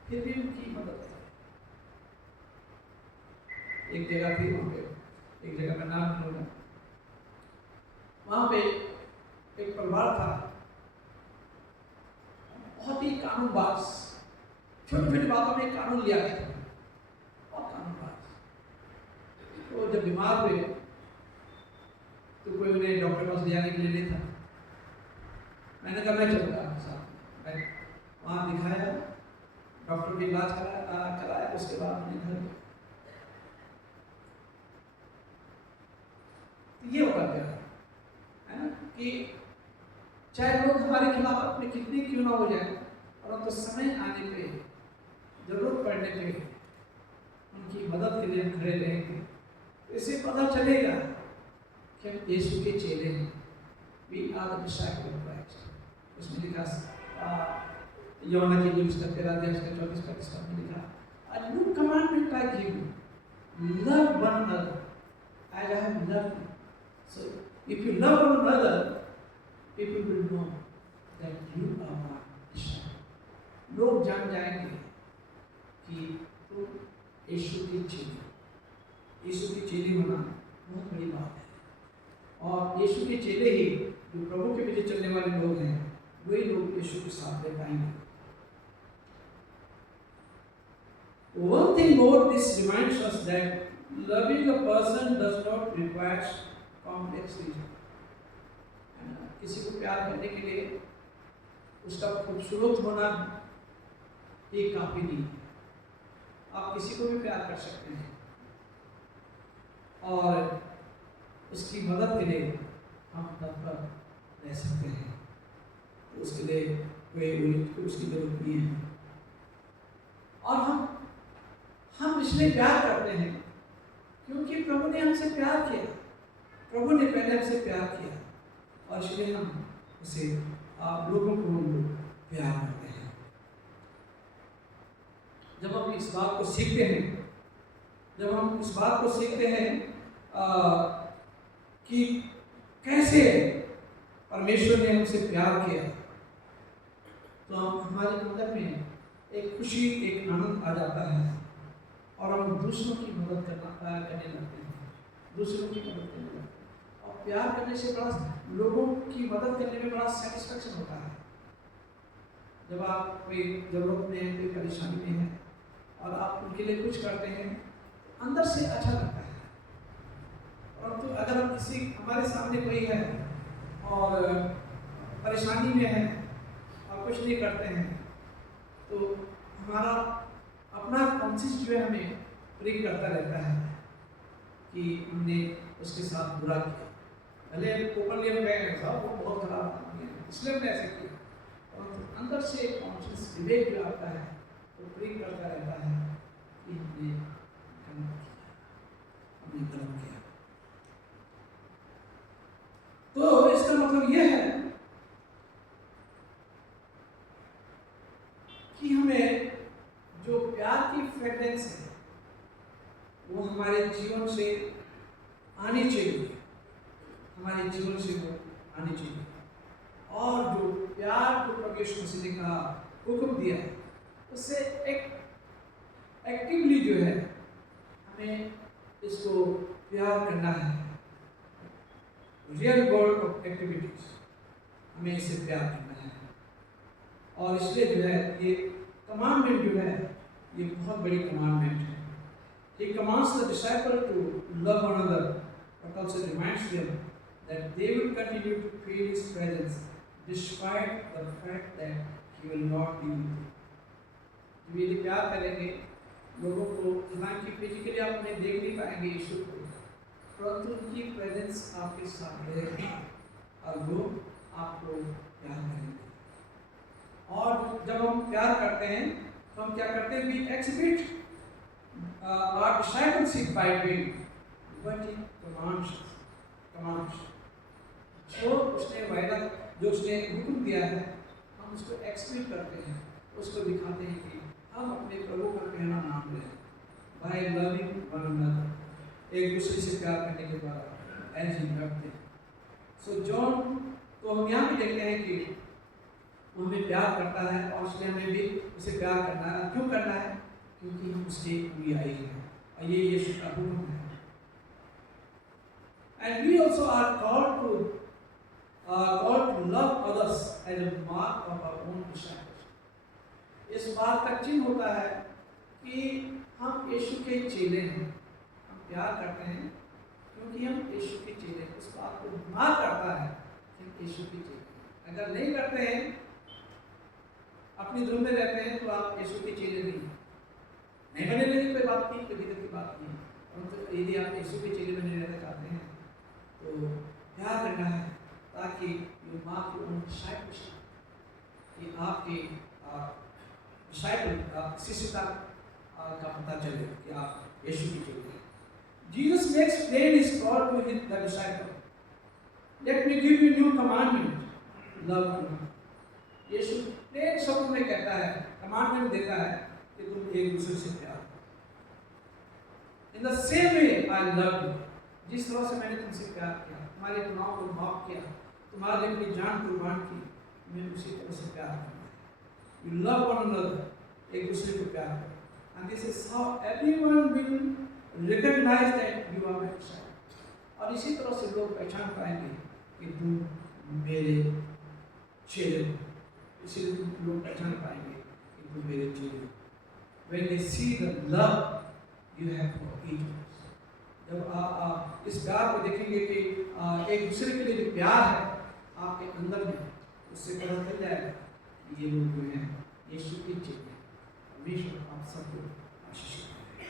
फिर भी उनकी मदद करें। एक जगह थी, वहाँ पे एक जगह का नाम नहीं लूँगा, वहाँ पे एक परिवार था, बहुत ही कानूनबाज, छोटी छोटी बातों में कानून लिया गया था, बहुत कानूनबाज। तो जब बीमार हुए तो कोई उन्हें डॉक्टर के पास ले जाने के लिए नहीं था। मैंने कहा मैं चलूँगा आपके साथ। मैं वहाँ दिखाया, डॉक्टर के इलाज कराया, उसके बाद मैंने घर गया। तो ये होता प्यार है ना, कि चाहे लोग हमारे खिलाफ अपने कितने क्यों ना हो जाए, परंतु समय आने पे, जरूरत पड़ने पे उनकी मदद के लिए हम खड़े रहेंगे। इससे पता चलेगा कि हम यीशु के चेले हैं। We are the disciples of Christ. उसमें लिखा, यूहन्ना की इंजील उसका 13-24 में लिखा, A new commandment I give you, love one another as I have loved you. So if you love one another, people will know that you are my disciples. लोग जान जाएंगे कि तुम यीशु के चेले, यीशु के चेले होना बहुत बड़ी बात है। और यीशु के चेले ही जो प्रभु के पीछे चलने वाले लोग हैं, वही लोग यीशु के साथ ले पाएंगे। One thing more, this reminds us that loving a person does not require complex reason. किसी को प्यार करने के लिए उसका खूबसूरत होना ही काफी नहीं है। आप किसी को भी प्यार कर सकते हैं और उसकी मदद के लिए हम तत्पर रह सकते हैं, तो उसके लिए कोई उसकी जरूरत नहीं है। और हम इसलिए प्यार करते हैं क्योंकि प्रभु ने हमसे प्यार किया, प्रभु ने पहले हमसे प्यार किया, और इसलिए हम उसे लोगों को प्यार करते हैं। जब हम इस बात को सीखते हैं, कि कैसे परमेश्वर ने हमसे प्यार किया, तो हमारे अंदर में एक खुशी, एक आनंद आ जाता है और हम दूसरों की मदद करने लगते हैं, दूसरों की मदद करने लगते हैं। और प्यार करने से बड़ा, लोगों की मदद करने में बड़ा सेटिस्फेक्शन होता है। जब आप कोई जरूरत में है, कोई परेशानी में है और आप उनके लिए कुछ करते हैं, अंदर से अच्छा लगता है। परंतु अगर हम किसी हमारे सामने कोई है और परेशानी में है और कुछ नहीं करते हैं, तो हमारा अपना कॉन्शियस जो है हमें प्रिक करता रहता है कि हमने उसके साथ बुरा किया। भले ओपनली हम कहेंगे साहब वो बहुत खराब आदमी है इसलिए हमने ऐसे किया, परंतु अंदर से कॉन्शियस विवेक जो आता है वो प्रिक करता रहता है कि हमने गलत किया। तो इसका मतलब यह है कि हमें जो प्यार की फ्रेग्रेंस है वो हमारे जीवन से आनी चाहिए, हमारे जीवन से वो आनी चाहिए। और जो प्यार जो प्रभु यीशु मसीह ने कहा, हुक्म दिया, उससे एक्टिवली जो है हमें इसको प्यार करना है। रियल वर्ल्ड ऑफ एक्टिविटीज, हमें इसे प्यार करना है। और इसलिए जो है ये कमांडमेंट जो है ये बहुत बड़ी कमांडमेंट है। He commands the disciple to love one another, but also reminds them that they will continue to feel His presence despite the fact that He will not be with them. जब यदि प्यार करेंगे लोगों को, हालांकि physically आप उन्हें देख नहीं पाएंगे यीशु को, परंतु उनकी प्रेजेंस आपके साथ रहेगी और वो आपको प्यार करेंगे। और जब हम प्यार करते हैं तो हम क्या करते हैं? We exhibit our discipleship by doing what He commands. जो उसने हुक्म दिया है हम उसको एक्सप्लेन करते हैं, उसको दिखाते हैं कि हम अपने प्रभु का कहना मान लें। By loving one another, एक दूसरे से प्यार करने के द्वारा as He loved them. So John को हम यहाँ भी देखते हैं कि वो हमें प्यार करता है और उसने हमें भी उसे प्यार करना है। क्यों करना है? क्योंकि हम उसके अनुयायी हैं और ये यीशु का हुक्म है। And we also are called to love others as a mark of our own discipleship. इस बात का चिन्ह होता है कि हम यीशु के चेले हैं। हम प्यार करते हैं क्योंकि हम यीशु के चेले हैं। उस बात को मार्क करता है कि हम यीशु के चेले हैं। अगर नहीं करते हैं, अपनी धुन में रहते हैं, तो आप यीशु के चेले नहीं बने लेकिन कोई बात नहीं, कोई दिक्कत की बात नहीं। परंतु यदि आप यीशु के चेले बने रहना चाहते हैं तो प्यार करना है ताकि ये माँ की उन डिसाइपलशिप कि आपके डिसाइपल शिष्यता का पता चले कि आप यीशु के चेले हैं। Jesus makes plain His call to the disciple. Let me give you a new commandment, love one another. Yeshu plane शब्द में कहता है, कमांडमेंट देता है कि तुम एक दूसरे से प्यार करो। In the same way I love you. जिस तरह से मैंने तुमसे प्यार किया, तुम्हारे गुनाहों को माफ किया, तुम्हारे लिए अपनी जान कुर्बान की, मैं उसी तरह से प्यार करना है। You love one another, एक दूसरे को प्यार करो। And this is how everyone will recognize that you are my disciple. और इसी तरह से लोग पहचान पाएंगे कि तुम मेरे चेले हो। इसीलिए लोग पहचान पाएंगे कि तुम मेरे चेले हो। When they see the love you have for each other. जब आप इस प्यार को देखेंगे कि एक दूसरे के लिए जो प्यार है आपके अंदर में, उससे पता चल जाएगा कि ये लोग जो हैं यीशु के चेले हैं। परमेश्वर आप सबको आशीष दे।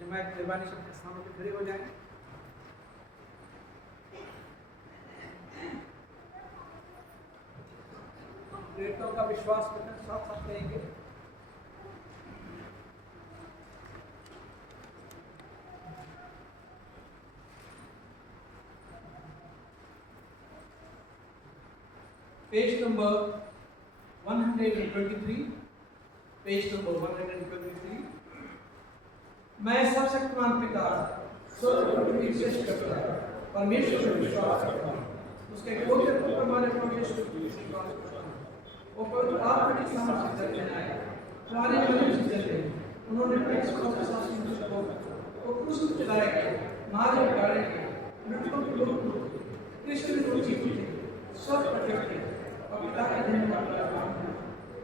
जब मैं मेहरबानी सबके सामने पे खड़े हो जाएंगे। प्रेरितों का विश्वास करने साथ साथ कहेंगे। Page number 123, page number 123। मैं सर्वशक्तिमान पिता परमेश्वर पर विश्वास करता हूँ, उसके गोत्र पुत्र हमारे प्रभु यीशु पर विश्वास करता हूँ। वो पवित्र आत्मा की सामर्थ्य से जन्मे आए, तुम्हारे मन से जन्मे, उन्होंने अपने स्वास्थ्य शास्त्र को क्रूस पर चढ़ाया गया, मारे और गाड़े गए, मृतकों को लोग कृष्ण में रुचि हुई, स्वर्ग पर चढ़े और पिता का धन्यवाद करता हूँ।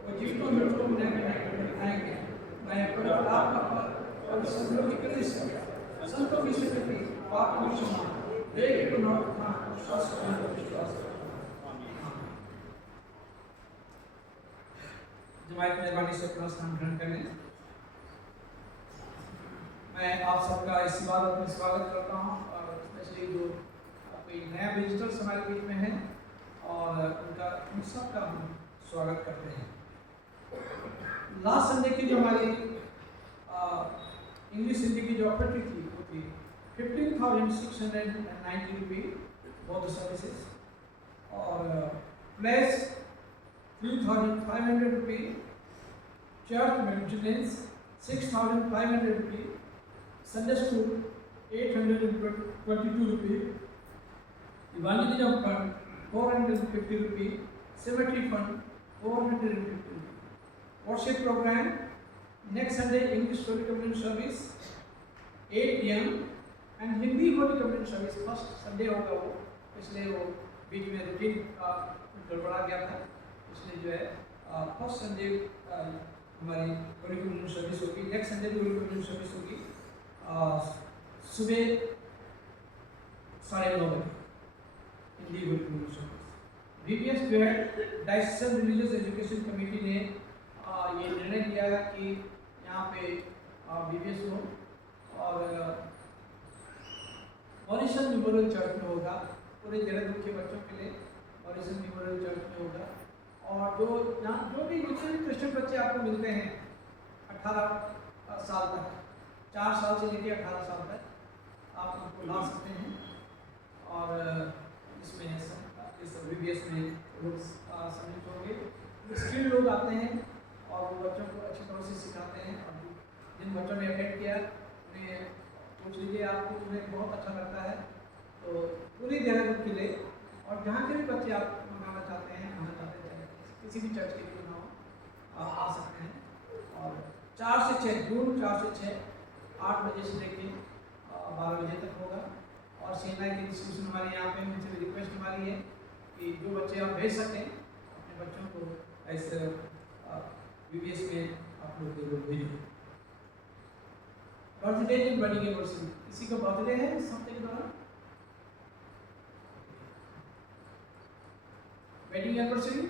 और जिनको मृतकों को नए बनाएंगे, मैं पवित्र आत्मा पर और सभी एक विश्वास जमायत मेहरबानी से अपना स्थान ग्रहण करें। मैं आप सबका इस इबादत में स्वागत करता हूँ, और स्पेशली जो कोई नया विजिटर्स हमारे बीच में हैं और उन सबका हम स्वागत करते हैं। लास्ट संडे की जो हमारी इंग्लिश हिंदी की जो ऑफर थी वो थी 15,690 रुपये फॉर द सर्विसेज, और प्लस 3,500 रुपये, चर्च मेंटेनेंस 6,500 रुपये, संडे स्कूल 822 रुपये, इवांजलिज्म फंड 450 रुपये, सेमेट्री फंड 450 रुपये, worship program next Sunday English holy communion service 8 PM and Hindi holy communion service first Sunday होगा वो, इसलिए वो बीच में रूटीन गड़बड़ा गया था, इसलिए जो है फर्स्ट संडे हमारी होली कम्युनियन सर्विस होगी। नेक्स्ट संडे भी होली कम्युनियन सर्विस होगी सुबह 9:30 बजे Hindi holy communion service. VBS जो है डायसेशन रिलीजियस एजुकेशन कमेटी ने ये निर्णय लिया है कि यहाँ पे VBS हो, और मॉरिसन मेमोरियल चर्च में होगा, पूरे देहरादून के बच्चों के लिए मॉरिसन मेमोरियल चर्च में होगा। और जो भी जितने भी क्रिश्चियन बच्चे आपको मिलते हैं 18 साल तक, 4 साल से लेकर 18 साल तक आप उनको ला सकते हैं, और इसमें इस VBS में लोग सम्मिलित होंगे। स्किल लोग आते हैं और वो बच्चों को अच्छी तरह से सिखाते हैं, और जिन बच्चों ने अटेंड किया उन्हें पूछ लीजिए, आपको उन्हें बहुत अच्छा लगता है। तो पूरी देहरादून के लिए और जहाँ के भी बच्चे आप मंगाना चाहते हैं, आना चाहते हैं, किसी भी चर्च के लिए ना हो, आप आ सकते हैं। और 4 से 6 जून 4 से 6 8 बजे से लेकर 12 बजे तक होगा। और सीएनआई की इंस्टीट्यूशन हमारे यहाँ पे उनसे रिक्वेस्ट हमारी है कि जो बच्चे आप भेज सकें अपने बच्चों को ऐसे VBS में आप लोग भेजें। बर्थडे की बड़ी एनिवर्सरी, किसी का बर्थडे है इस हफ्ते के दौरान? Wedding anniversary?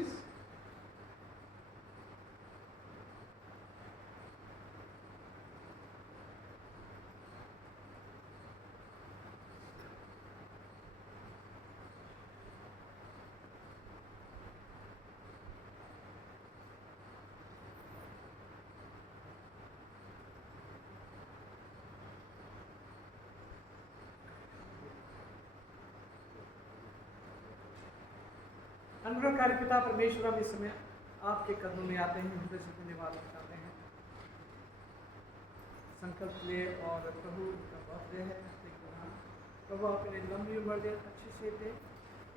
अनुग्रहकारी पिता परमेश्वर, हम इस समय आपके कदमों में आते हैं, हृदय से धन्यवाद करते हैं संकल्प लिए। और प्रभु का बर्थडे है, प्रभु आप इन्हें लंबी उम्र दे, अच्छी से दे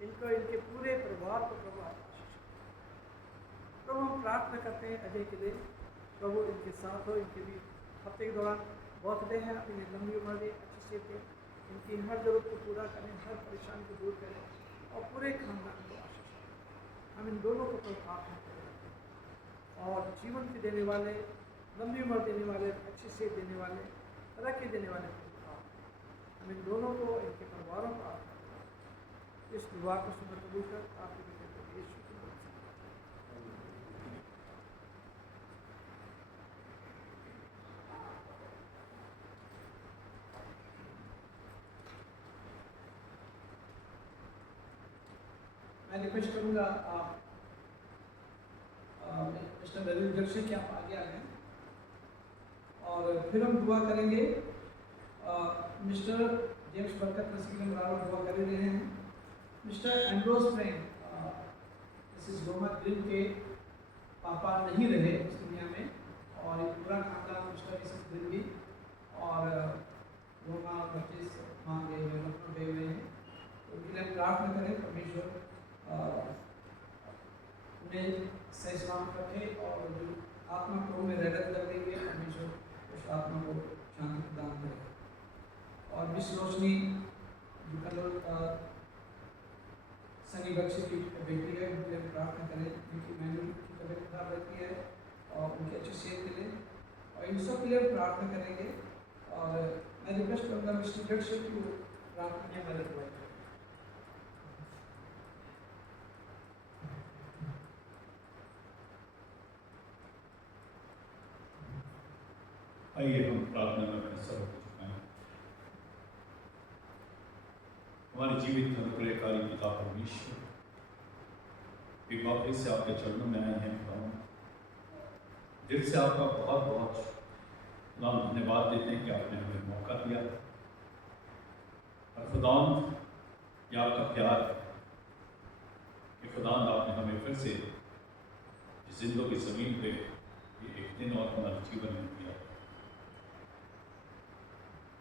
इनको, इनके पूरे परिवार को प्रभु आप आशीष दें। प्रभु हम प्रार्थना करते हैं अजय के लिए, प्रभु इनके साथ हो, इनके भी हफ्ते के दौरान बर्थडे है, आप इन्हें लंबी उम्र दे, अच्छी से दे, इनकी हर जरूरत को पूरा करें, हर परेशानी को दूर करें, और पूरे खानदान को आशीष। हम इन दोनों को प्रार्थना करते हैं, और जीवन के देने वाले, लंबी उम्र देने वाले, अच्छी सेहत देने वाले, तरक्की देने वाले हम इन दोनों को, इनके परिवारों को इस दुआ को सुनकर कबूल कर आपके बेटे यीशु के नाम से। मैं रिक्वेस्ट करूँगा मिस्टर रवि जक्सी कि आप आगे आ जाएं, और फिर हम दुआ करेंगे। मिस्टर जेम्स बरकत नसीब में बराबर दुआ कर रहे हैं। Mister Andros Frank, Mrs Roma grill के पापा नहीं रहे इस दुनिया में, और एक पूरा खानदान मिस्टर मिसेस ग्रिल भी, और रोमा बच्चे माँ गए हुए, लखनऊ गए हुए हैं, तो उनके लिए प्रार्थना करें परमेश्वर उन्हें सही सलामत रखे, और जो आत्मा को में रैडत कर देंगे परमेश्वर उस आत्मा को शांति प्रदान करे। और मिस रोशनी जो कल सनी बख्शी की बेटी है, उनके लिए प्रार्थना करें, क्योंकि मैंने उनकी तबीयत खराब रहती है, और उनकी अच्छी सेहत के लिए, और इन सब के लिए प्रार्थना करेंगे। और मैं रिक्वेस्ट करूँगा मिस्टर जक्सी की प्रार्थना में मदद करें। जीवित अनुग्रहकारी पिता परमेश्वर, एक बार फिर से आपके चरणों में आए हैं खुदावन। दिल से आपका बहुत बहुत खुदावन धन्यवाद देते हैं कि आपने हमें मौका दिया, और खुदावन ये आपका प्यार है कि खुदावन आपने हमें फिर से जिंदगी की ज़मीन पे ये एक दिन और हमारे जीवन में दिया।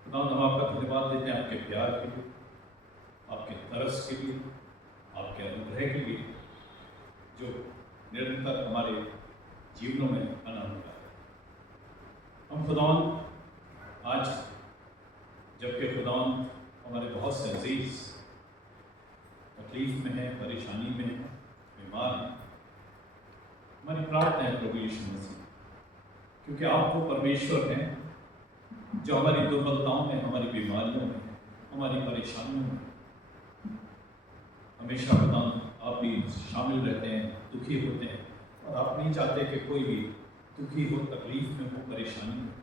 खुदावन हम आपका धन्यवाद देते हैं आपके प्यार के लिए, आपके तरस के लिए, आपके अनुग्रह के लिए, जो निरंतर हमारे जीवनों में बना हुआ है। हम खुदावन आज जबकि खुदावन हमारे बहुत से अजीज तकलीफ में हैं, परेशानी में हैं, बीमार हैं, हमारी प्रार्थना है प्रभु यीशु मसीह, क्योंकि आप वो परमेश्वर हैं जो हमारी दुर्बलताओं में, हमारी बीमारियों में, हमारी परेशानियों में हमेशा खुदावन आप भी शामिल रहते हैं, दुखी होते हैं, और आप नहीं चाहते कि कोई भी दुखी हो, तकलीफ में हो, परेशानी में।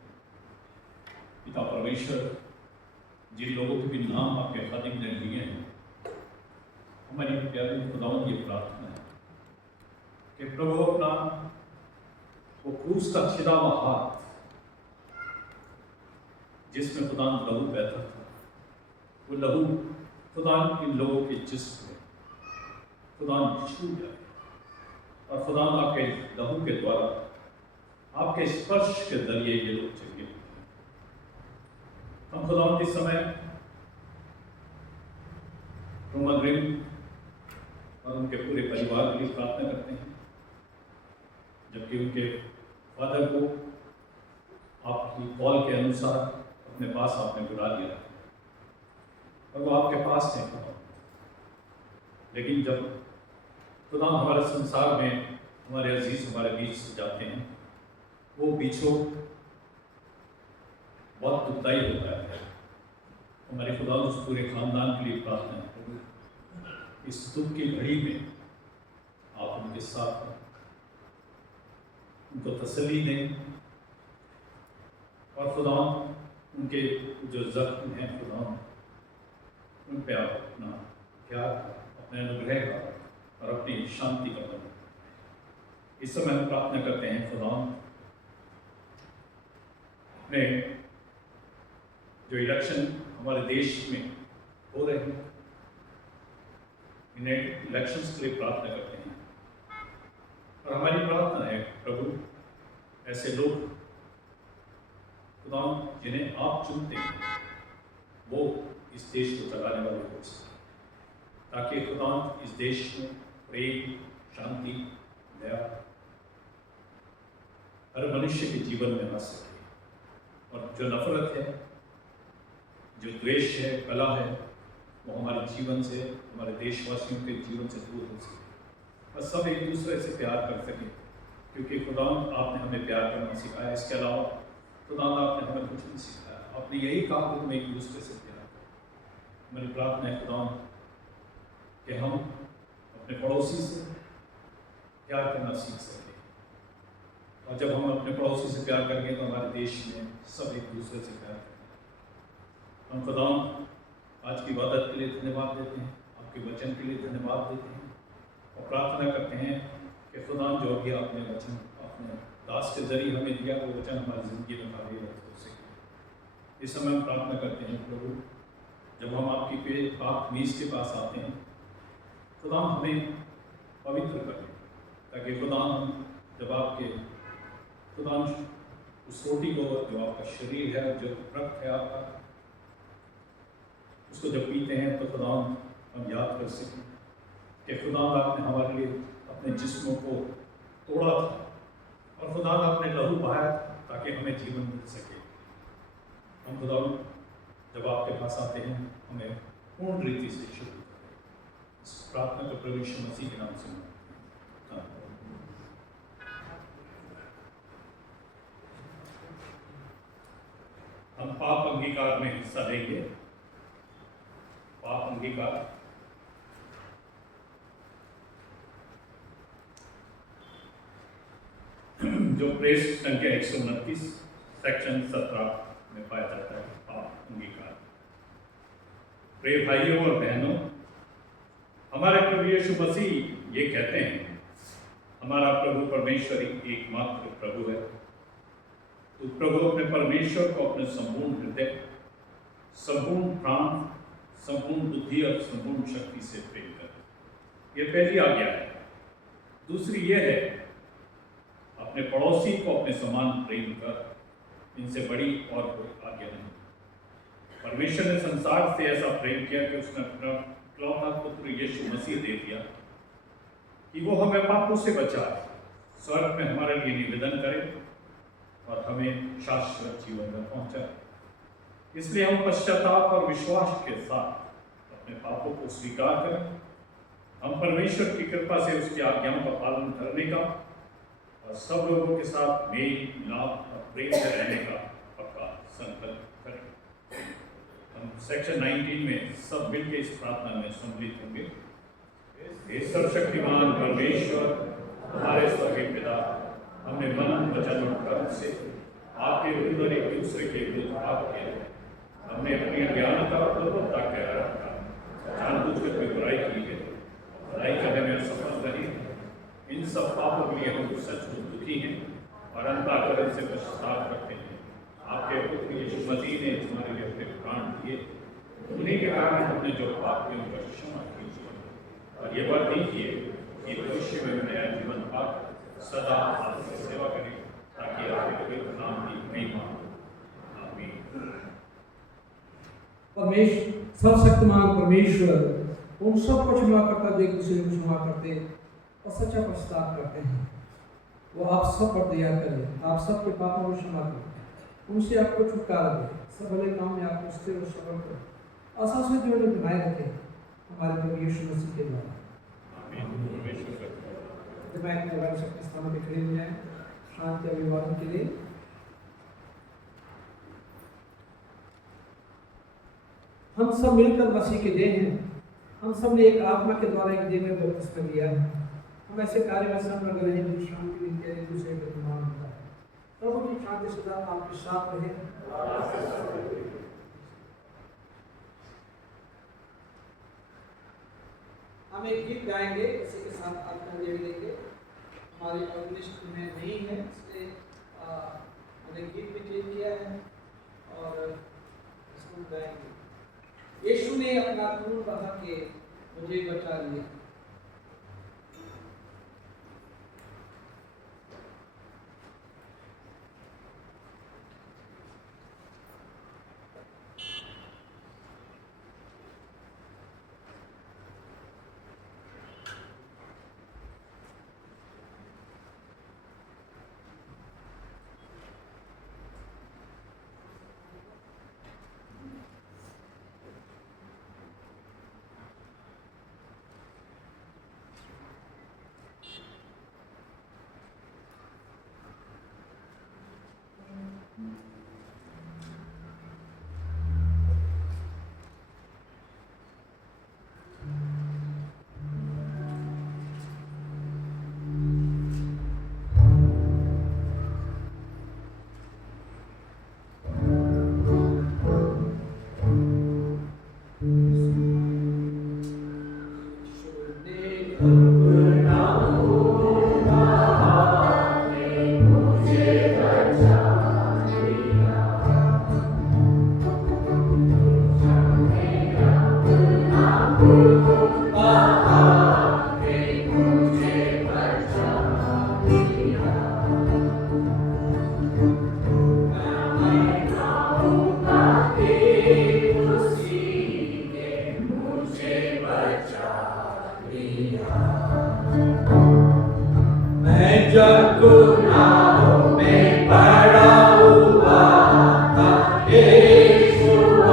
पिता परमेश्वर, जिन लोगों के भी नाम आपके खादिम ने लिए हैं, हमारी प्यारी खुदावन ये प्रार्थना है कि प्रभु अपना वो क्रूस का छिदा हुआ हाथ जिसमें खुदावन लहू बहता था, वो लहू खुदावन इन लोगों के जिस्म में खुदावन छू जाए, और खुदावन आपके लहू के द्वारा, आपके स्पर्श के जरिए ये लोग चंगे। हम खुदावन इस समय रोमा ग्रिम और उनके पूरे परिवार के लिए प्रार्थना करते हैं, जबकि उनके फादर को आपकी कॉल के अनुसार अपने पास आपने बुला लिया और वो आपके पास हैं खुदा। लेकिन जब खुदा हमारे संसार में हमारे अजीज हमारे बीच से जाते हैं, वो पीछो बहुत दुखदाई होता है। हमारे खुदा उस पूरे खानदान के लिए प्रार्थना है, इस दुख की घड़ी में आप उनके साथ उनको तसल्ली दें, और खुदा उनके जो जख्म हैं खुदा उन पे आप अपना प्यार, अपने अनुग्रह का और अपनी शांति का बना। इस समय हम प्रार्थना करते हैं खुदा अपने जो इलेक्शन हमारे देश में हो रहे हैं, इन इलेक्शंस के लिए प्रार्थना करते हैं, और हमारी प्रार्थना है प्रभु ऐसे लोग खुदा जिन्हें आप चुनते हैं वो इस देश को चलाने वाले हो सके, ताकि खुदा इस देश में प्रेम, शांति, दया हर मनुष्य के जीवन में आ सके, और जो नफरत है, जो द्वेष है, कला है, वो हमारे जीवन से, हमारे देशवासियों के जीवन से दूर हो सके, और सब एक दूसरे से प्यार कर सके, क्योंकि खुदा आपने हमें प्यार करना सिखाया। इसके अलावा खुदा आपने हमें कुछ नहीं सिखाया, आपने यही कहा कि हम एक दूसरे से प्यार करें। मेरी प्रार्थना है खुदा कि हम अपने पड़ोसी से प्यार करना सीख सकें, और जब हम अपने पड़ोसी से प्यार करेंगे तो हमारे देश में सब एक दूसरे से प्यार करेंगे। हम खुदा आज की इबादत के लिए धन्यवाद देते हैं, आपके वचन के लिए धन्यवाद देते हैं, और प्रार्थना करते हैं कि खुदा जो भी आपने वचन अपने दास के जरिए हमें दिया, वो वचन हमारी ज़िंदगी में कार्यरत हो सके। इस समय हम प्रार्थना करते हैं प्रभु, जब हम आपकी पाक मीज़ के पास आते हैं, खुदा हमें पवित्र करें, ताकि खुदा हम जब आपके खुदा उस रोटी को, जो आपका शरीर है, जो रक्त है आपका, उसको जब पीते हैं तो खुदा हम याद कर सकें कि खुदा आपने हमारे लिए अपने जिस्मों को तोड़ा था, और खुदा आपने लहू बहाया ताकि हमें जीवन मिल सके। हम खुदा जब आपके पास आते हैं, हमें पूर्ण रीति से शुरू करें। इस प्रार्थना को प्रभु यीशु मसीह के नाम से हम पाप अंगीकार में हिस्सा लेंगे। पाप अंगीकार जो प्रेस संख्या 129 सेक्शन 17 में पाया जाता है, पाप अंगीकार। प्रिय भाइयों और बहनों, हमारे प्रभु यीशु मसीह ये कहते हैं, हमारा प्रभु परमेश्वर एकमात्र प्रभु है। तो प्रभु अपने परमेश्वर को अपने संपूर्ण हृदय, संपूर्ण प्राण, संपूर्ण बुद्धि और संपूर्ण शक्ति से प्रेम करें। ये पहली आज्ञा है। दूसरी ये है, अपने पड़ोसी को अपने समान प्रेम कर। इनसे बड़ी और कोई आज्ञा नहीं। परमेश्वर ने संसार से ऐसा प्रेम किया कि उसने अपना इकलौता पुत्र यीशु मसीह दे दिया कि वो हमें पापों से बचाए, स्वर्ग में हमारे लिए निवेदन करे और हमें शाश्वत जीवन में पहुंचाए। इसलिए हम पश्चाताप और विश्वास के साथ अपने पापों को स्वीकार करें। हम परमेश्वर की कृपा से उसकी आज्ञाओं का पालन करने का और सब लोगों के साथ मेल मिलाप और प्रेम से रहने का पक्का संकल्प करें। हम सेक्शन 19 में सब मिलकर इस प्रार्थना में सम्मिलित होंगे। हे सर्वशक्तिमान परमेश्वर, हमारे स्वर्गीय पिता, हमने मन, वचन और कर्म से आपके विरुद्ध और एक दूसरे के विरुद्ध पाप किया। हमने अपनी अज्ञानता और दुर्बलता के रखा, जानबूझकर कोई बुराई की है, बुराई करने में असफल रही। इन सब पापों के लिए हम सचमुच दुखी हैं और अंतःकरण से पश्चाताप करते हैं। आपके पुत्र यीशु मसीह ने हमारे लिए अपने प्राण दिए, उन्हीं के कारण हमने जो पाप किए उनका क्षमा कीजिए और ये बात दीजिए कि भविष्य में नया जीवन पाकर सदा आपकी सेवा करें, ताकि आपके पवित्र नाम की महिमा। आमीन। सर्वशक्तिमान परमेश्वर उन सब को क्षमा करता जो एक दूसरे को क्षमा करते और सच्चा पश्चाताप करते हैं, वो आप सब पर दया करें, आप सब के पापों को क्षमा करें, उनसे आपको छुटकारा दे, सब भले काम में आपको स्थिर और सबल करें, आशा से जीवन बनाए रखें हमारे प्रभु यीशु मसीह के द्वारा। सबके स्थानों पर खड़े हो जाए शांति अभिवादन के लिए। हम सब मिलकर मसीह के देह हैं। हम सब ने एक आत्मा के द्वारा एक देह में बपतिस्मा लिया है। हम ऐसे कार्य में सब लग रहे हैं जो शांति मिलती है, एक दूसरे का निर्माण होता है। प्रभु की शांति सदा आपके साथ रहे। हम एक गीत गाएंगे, इसी के साथ आत्मा ले लेंगे। हमारी लिस्ट में नहीं है, इसलिए मैंने गीत भी चेंज किया है और इसको गाएंगे। यीशु ने अपना खून बहा के मुझे बचा लिया। Yeshua,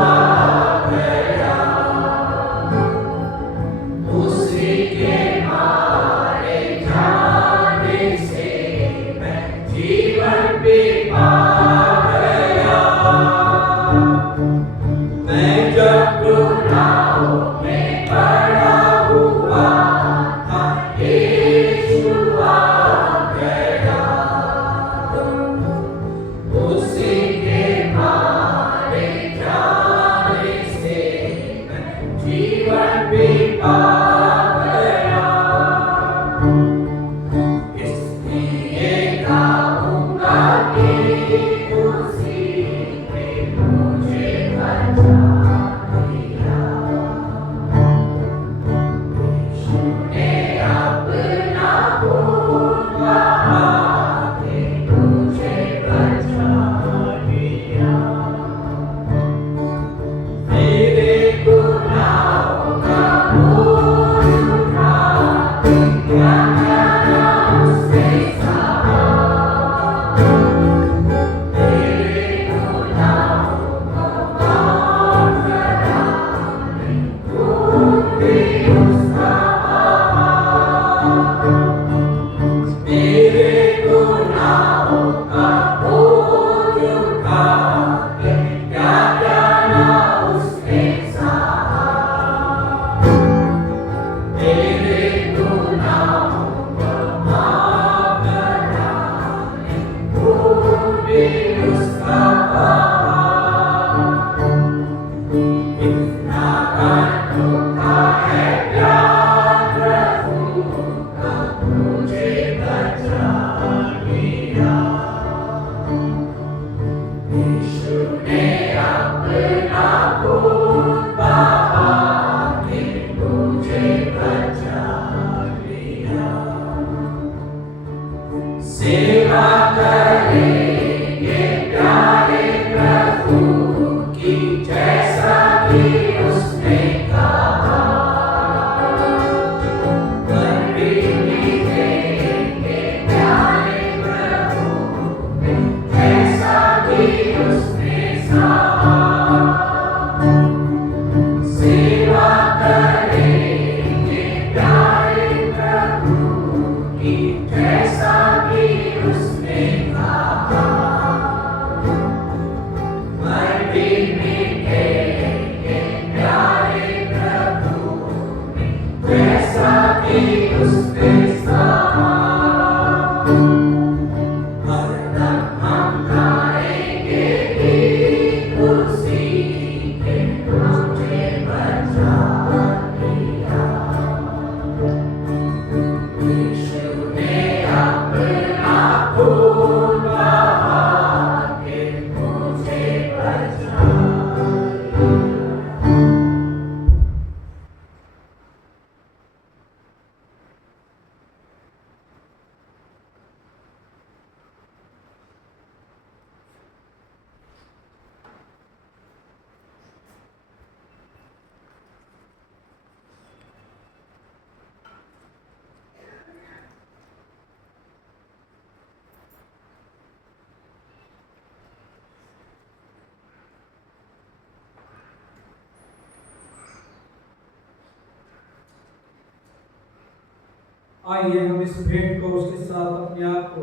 आइए हम इस भेंट को उसके साथ अपने आप को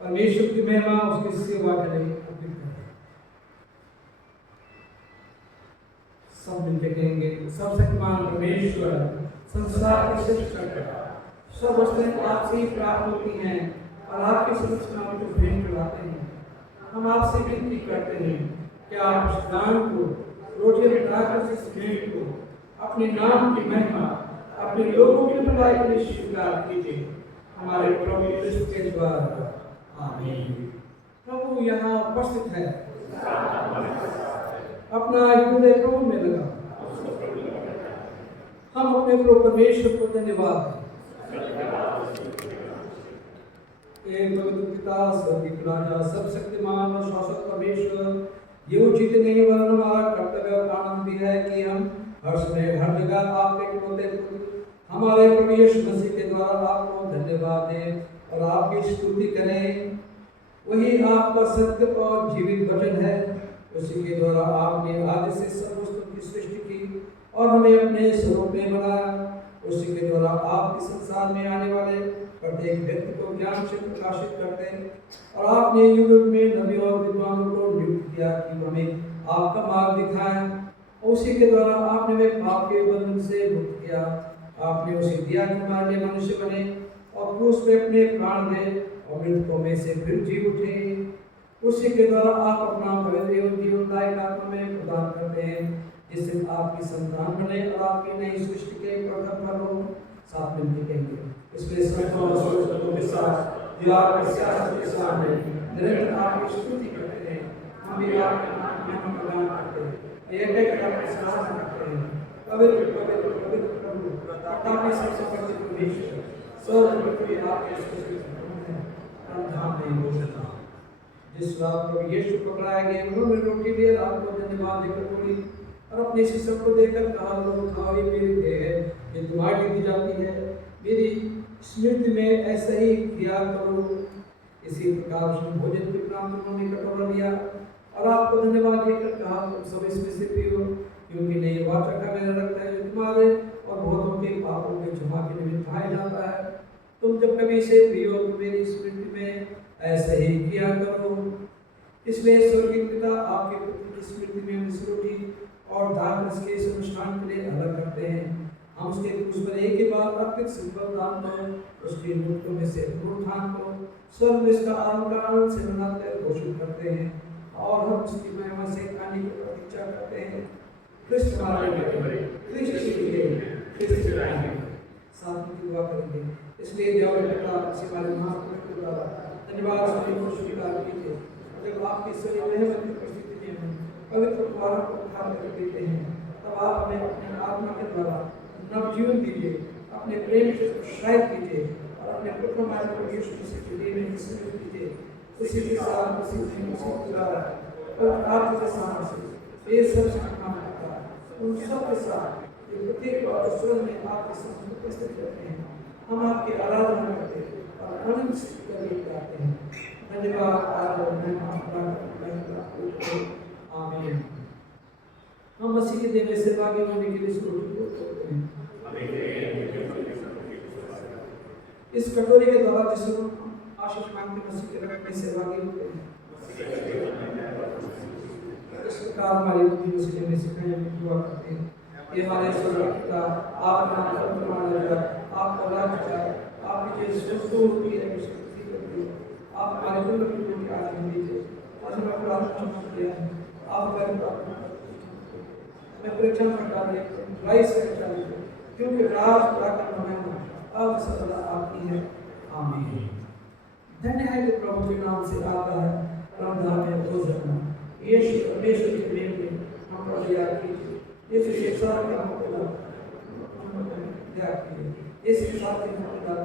परमेश्वर की महिमा उसकी सेवा के लिए अर्पित करें। सब मिलकर कहेंगे, सर्वशक्तिमान परमेश्वर, संसार की सृष्टिकर्ता, सब वस्तुएं आपसे ही प्राप्त होती हैं और आपकी संरचना में जो भेंट चढ़ाते हैं, हम आपसे विनती करते हैं कि आप इस दान को रोटी बनाकर इस भेंट को अपने नाम की महिमा, अपने लोगों की भलाई के लिए स्वीकार कीजिए, हमारे प्रभु यीशु के द्वारा। आमीन। प्रभु यहाँ उपस्थित है, अपना हृदय प्रभु में लगा। हम अपने प्रभु परमेश्वर को धन्यवाद एक पवित्र पिता, स्वर्गीय राजा, सर्वशक्तिमान और शाश्वत परमेश्वर, ये उचित नहीं वरन हमारा कर्तव्य और आनंद भी है कि हम हर समय हर जगह आपके बोलते हमारे प्रभु यीशु मसीह के द्वारा आपको धन्यवाद दें और आपकी स्तुति करें। वही आपका सत्य और जीवित वचन है, उसी के द्वारा आपने आदि से सब वस्तु की सृष्टि की और हमें अपने स्वरूप में बनाया। उसी के द्वारा आप इस संसार में आने वाले प्रत्येक व्यक्ति को ज्ञान से प्रकाशित करते हैं और आपने युग में नबियों और विद्वानों को नियुक्त किया कि हमें आपका मार्ग दिखाएं। उसी के द्वारा आपने वे पाप के बंधन से मुक्त किया। आपने उसे दिया कि हमारे लिए मनुष्य बने और क्रूस पे अपने प्राण दे और मृतकों में से फिर जी उठे। उसी के द्वारा आप अपना पवित्र एवं जीवनदायक आत्मा में प्रदान करते हैं, जिससे आपकी संतान बने और आपकी नई सृष्टि के प्रथम फल हो। साथ मिलकर कहेंगे, इसलिए संतों और सुरक्षकों के साथ जो आपके सियासत के सामने निरंतर आपकी स्तुति करते हैं, हम भी आपके नाम में हम प्रदान करते हैं, एक एक आपकी सराहना करते हैं। पवित्र पवित्र पवित्र प्रभु, आपके सबसे बड़े परमेश्वर, सब पृथ्वी आपके सृष्टि है, धाम नहीं हो सकता। जिस रात को यीशु पकड़ाया गया, उन्होंने रोटी ली, रात को धन्यवाद देकर बोली और अपने शिष्यों को देकर कहा, लोग खाओ, ये मेरी देह है, ये तुम्हारी दी जाती है, मेरी स्मृति में ऐसा ही किया करो। इसी प्रकार से भोजन के उपरांत उन्होंने कटोरा लिया और आपको धन्यवाद देकर कहा, तुम सब इसमें से पियो, क्योंकि नहीं वाचा का मेरा रक्त है जो तुम्हारे और बहुतों के पापों के क्षमा के निमित्त खाया जाता है। तुम जब कभी इसे पियो तो मेरी स्मृति में ऐसा ही किया करो। इसलिए स्वर्गीय पिता आपके पुत्र की स्मृति में इस रोटी और दान रस के इस अनुष्ठान के लिए अलग करते हैं। हम उसके क्रूस पर एक ही बार अर्पित सिंपल दान को, उसके मृतकों में से पुनरुत्थान को स्वर्ग में इसका आनंद से मनाते और घोषित करते हैं और हम उसकी महिमा से खाने की प्रतीक्षा करते हैं। क्रिस्त हमारे लिए, क्रिस्त के लिए, क्रिस्त के लिए साथ में दुआ करेंगे। इसलिए जाओ पिता, इसे हमारे महापुरुष के द्वारा धन्यवाद सभी को स्वीकार कीजिए। जब आपकी सही रहमत की उपस्थिति में पवित्र द्वारा को उठा कर देते हैं, तब आप हमें अपने आत्मा के द्वारा नवजीवन दीजिए, अपने प्रेम से उत्साहित कीजिए और अपने पुत्र हमारे प्रभु यीशु मसीह के लिए में विस्मृत कीजिए। उसी के साथ उसी के द्वारा और आपके सामने ये सब काम करता है उन सब के साथ प्रत्येक और स्वयं में आपके सामने उपस्थित रहते हैं। हम आपकी आराधना करते हैं और आनंद से करते हैं। धन्यवाद, आराधना, आमीन। हम मसीह के देह में सहभागी होने के लिए इस रोटी को तोड़ते हैं। इस कटोरे के द्वारा जिसे हम आशीष मांगते मसीह के रक्त में सहभागी होते हैं। इस प्रकार हमारे मसीह में सिखाया दुआ करते हैं। ये हमारे सुरक्षा आप नाम पर प्रमाण लगा आप राज्य आपकी जो सुस्तु होती है विश्वसी करती है आप हमारे दिल में पूरी आनंद दीजिए आज मैं प्रार्थना करते हैं आप कर प्रार्थना मैं परीक्षा में हटा दे राइस से हटा दे क्योंकि राज प्रार्थना में अब सदा आपकी है आमीन। धन्य है जो प्रभु के नाम से आता है परमधाम में होशाना यीशु परमेश्वर के प्रेम में हम पर दया कीजिए यीशु के साथ में हम पर दया कीजिए यीशु के साथ में हम पर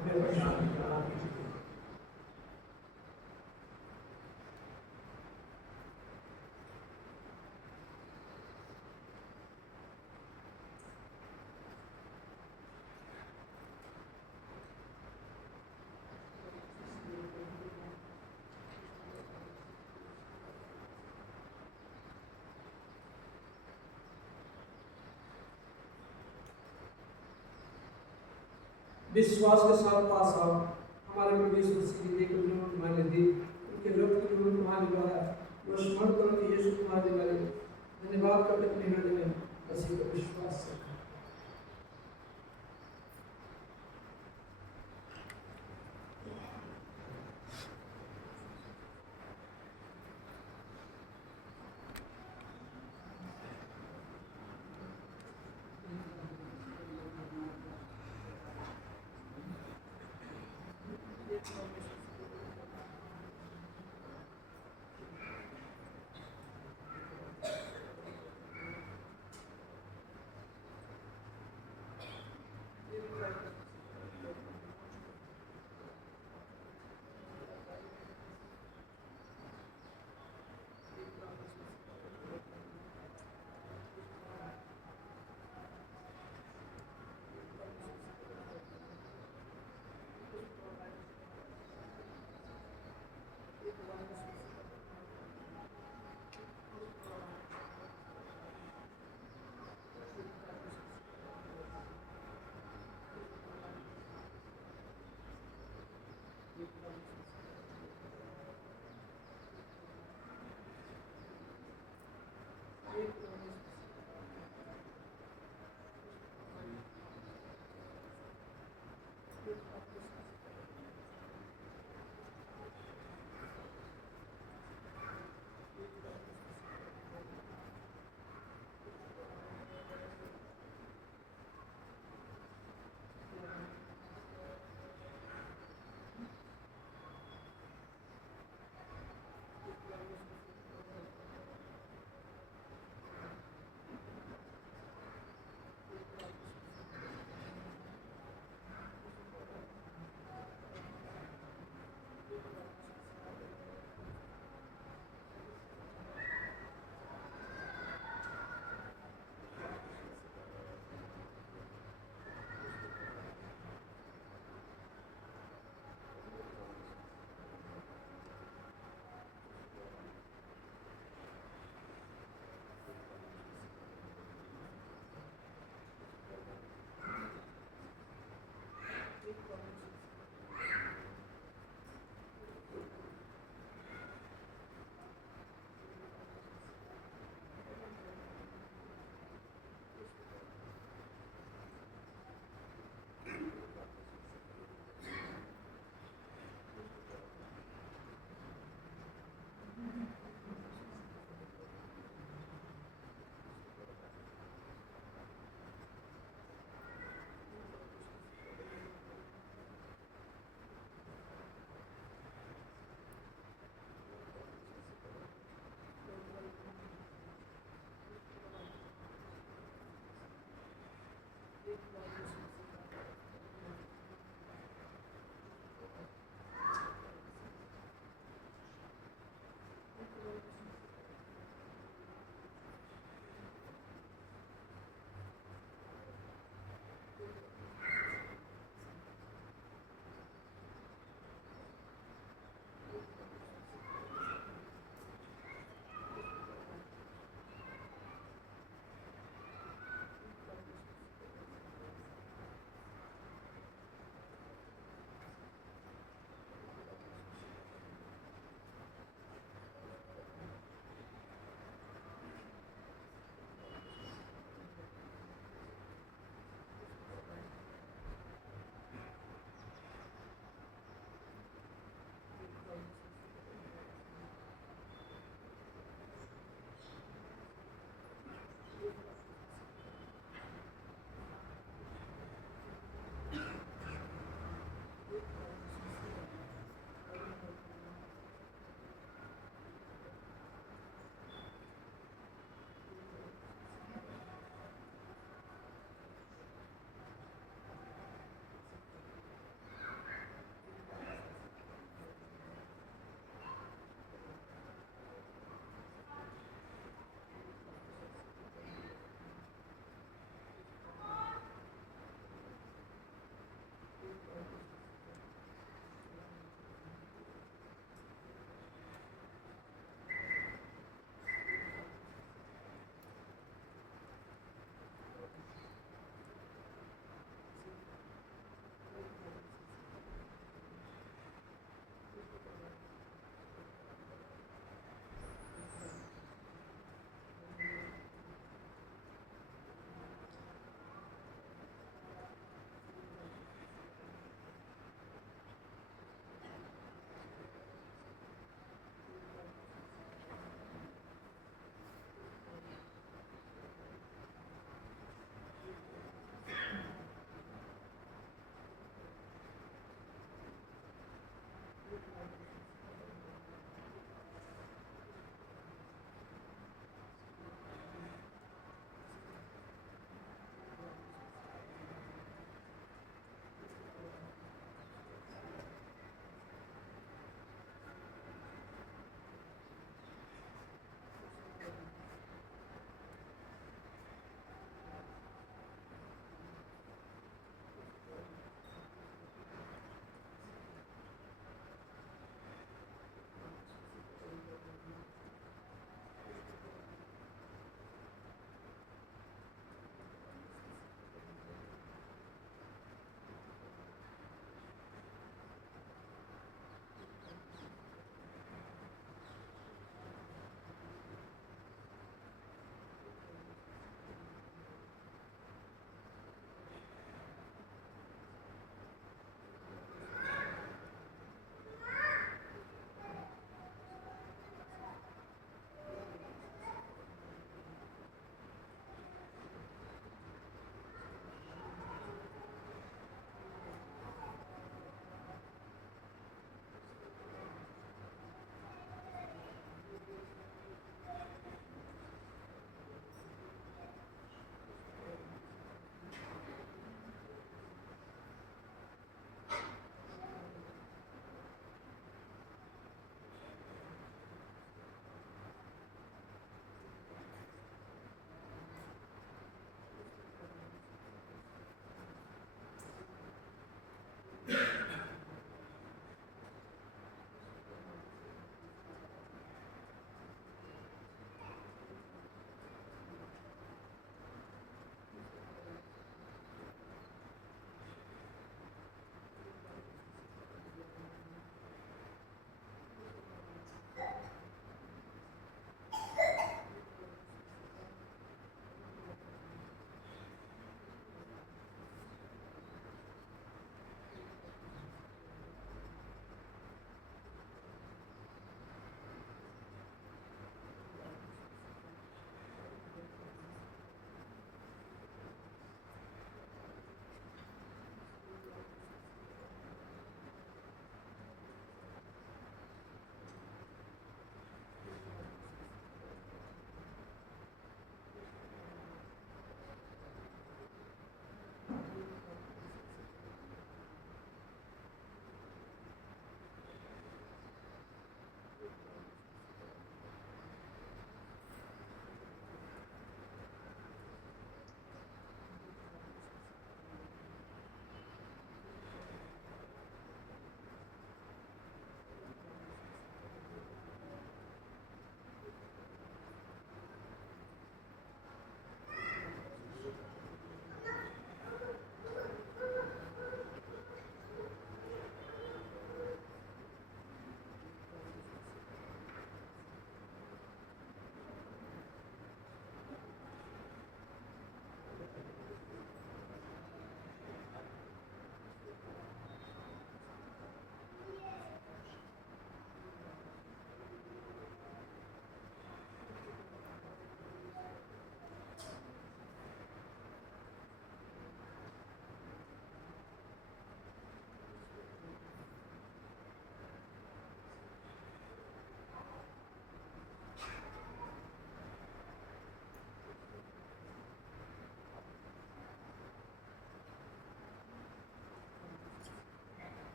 हमें परेशान करना कीजिए। विश्वास के साथ पास आओ हमारे प्रभु यीशु मसीह की देख जो तुम्हारे दी उनके रक्त की जो तुम्हारे द्वारा वो स्मरण करो कि यीशु तुम्हारे द्वारा धन्यवाद करते अपने हृदय में मसीह को विश्वास से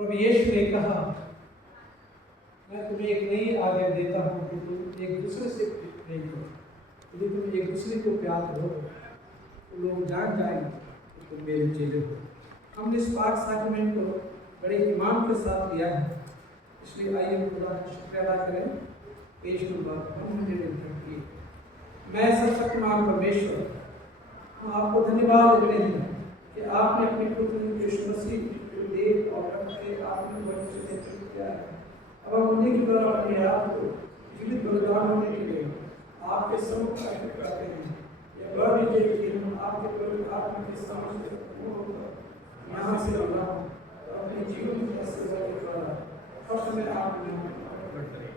प्रभु यीशु ने कहा, मैं तुम्हें एक नई आज्ञा देता हूँ कि तुम एक दूसरे से प्रेम करो। यदि तुम एक दूसरे को प्यार करो तो लोग जान जाएंगे कि तुम मेरे चेले हो। हमने इस पाक साक्रामेंट को बड़े ईमान के साथ लिया है, इसलिए आइए हम खुदा का शुक्र अदा करें। पेश नंबर 130। मैं सर्वशक्तिमान परमेश्वर, हम आपको धन्यवाद देते हैं कि आपने अपने पुत्र यीशु मसीह को देह और रक्त से आपने वचन से नेतृत्व किया है। अब हम उन्हीं की तरह अपने आप को जीवित बलिदान होने के लिए आपके सम्मुख अर्पित करते हैं। यह गौर लीजिए कि हम आपके पवित्र आत्मा के समझ से पूर्ण होकर यहाँ से रवाना हों और अपने जीवन की सेवा के द्वारा हर समय आपके नाम में प्रकट करें।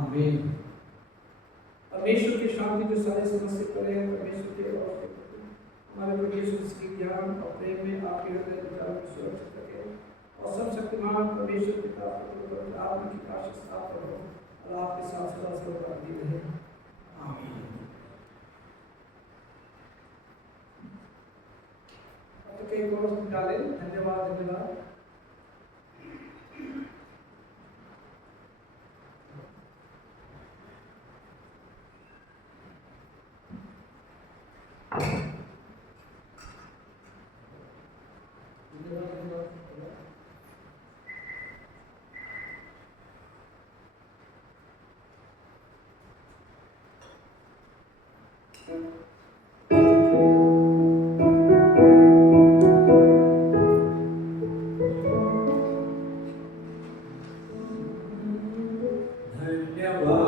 आमीन। परमेश्वर की शांति जो सारे समस्या करे, परमेश्वर के और हमारे प्रभु यीशु मसीह के ज्ञान और प्रेम में आपके हृदय विचारों को सुरक्षित रखे और सब शक्तिमान परमेश्वर पिता पुत्र आत्मा की आशीष प्राप्त हो और आपके साथ सदा सर्वदा बनी रहे। आमीन। अब तो कई कोर्स डाले। धन्यवाद धन्यवाद। धन्यवाद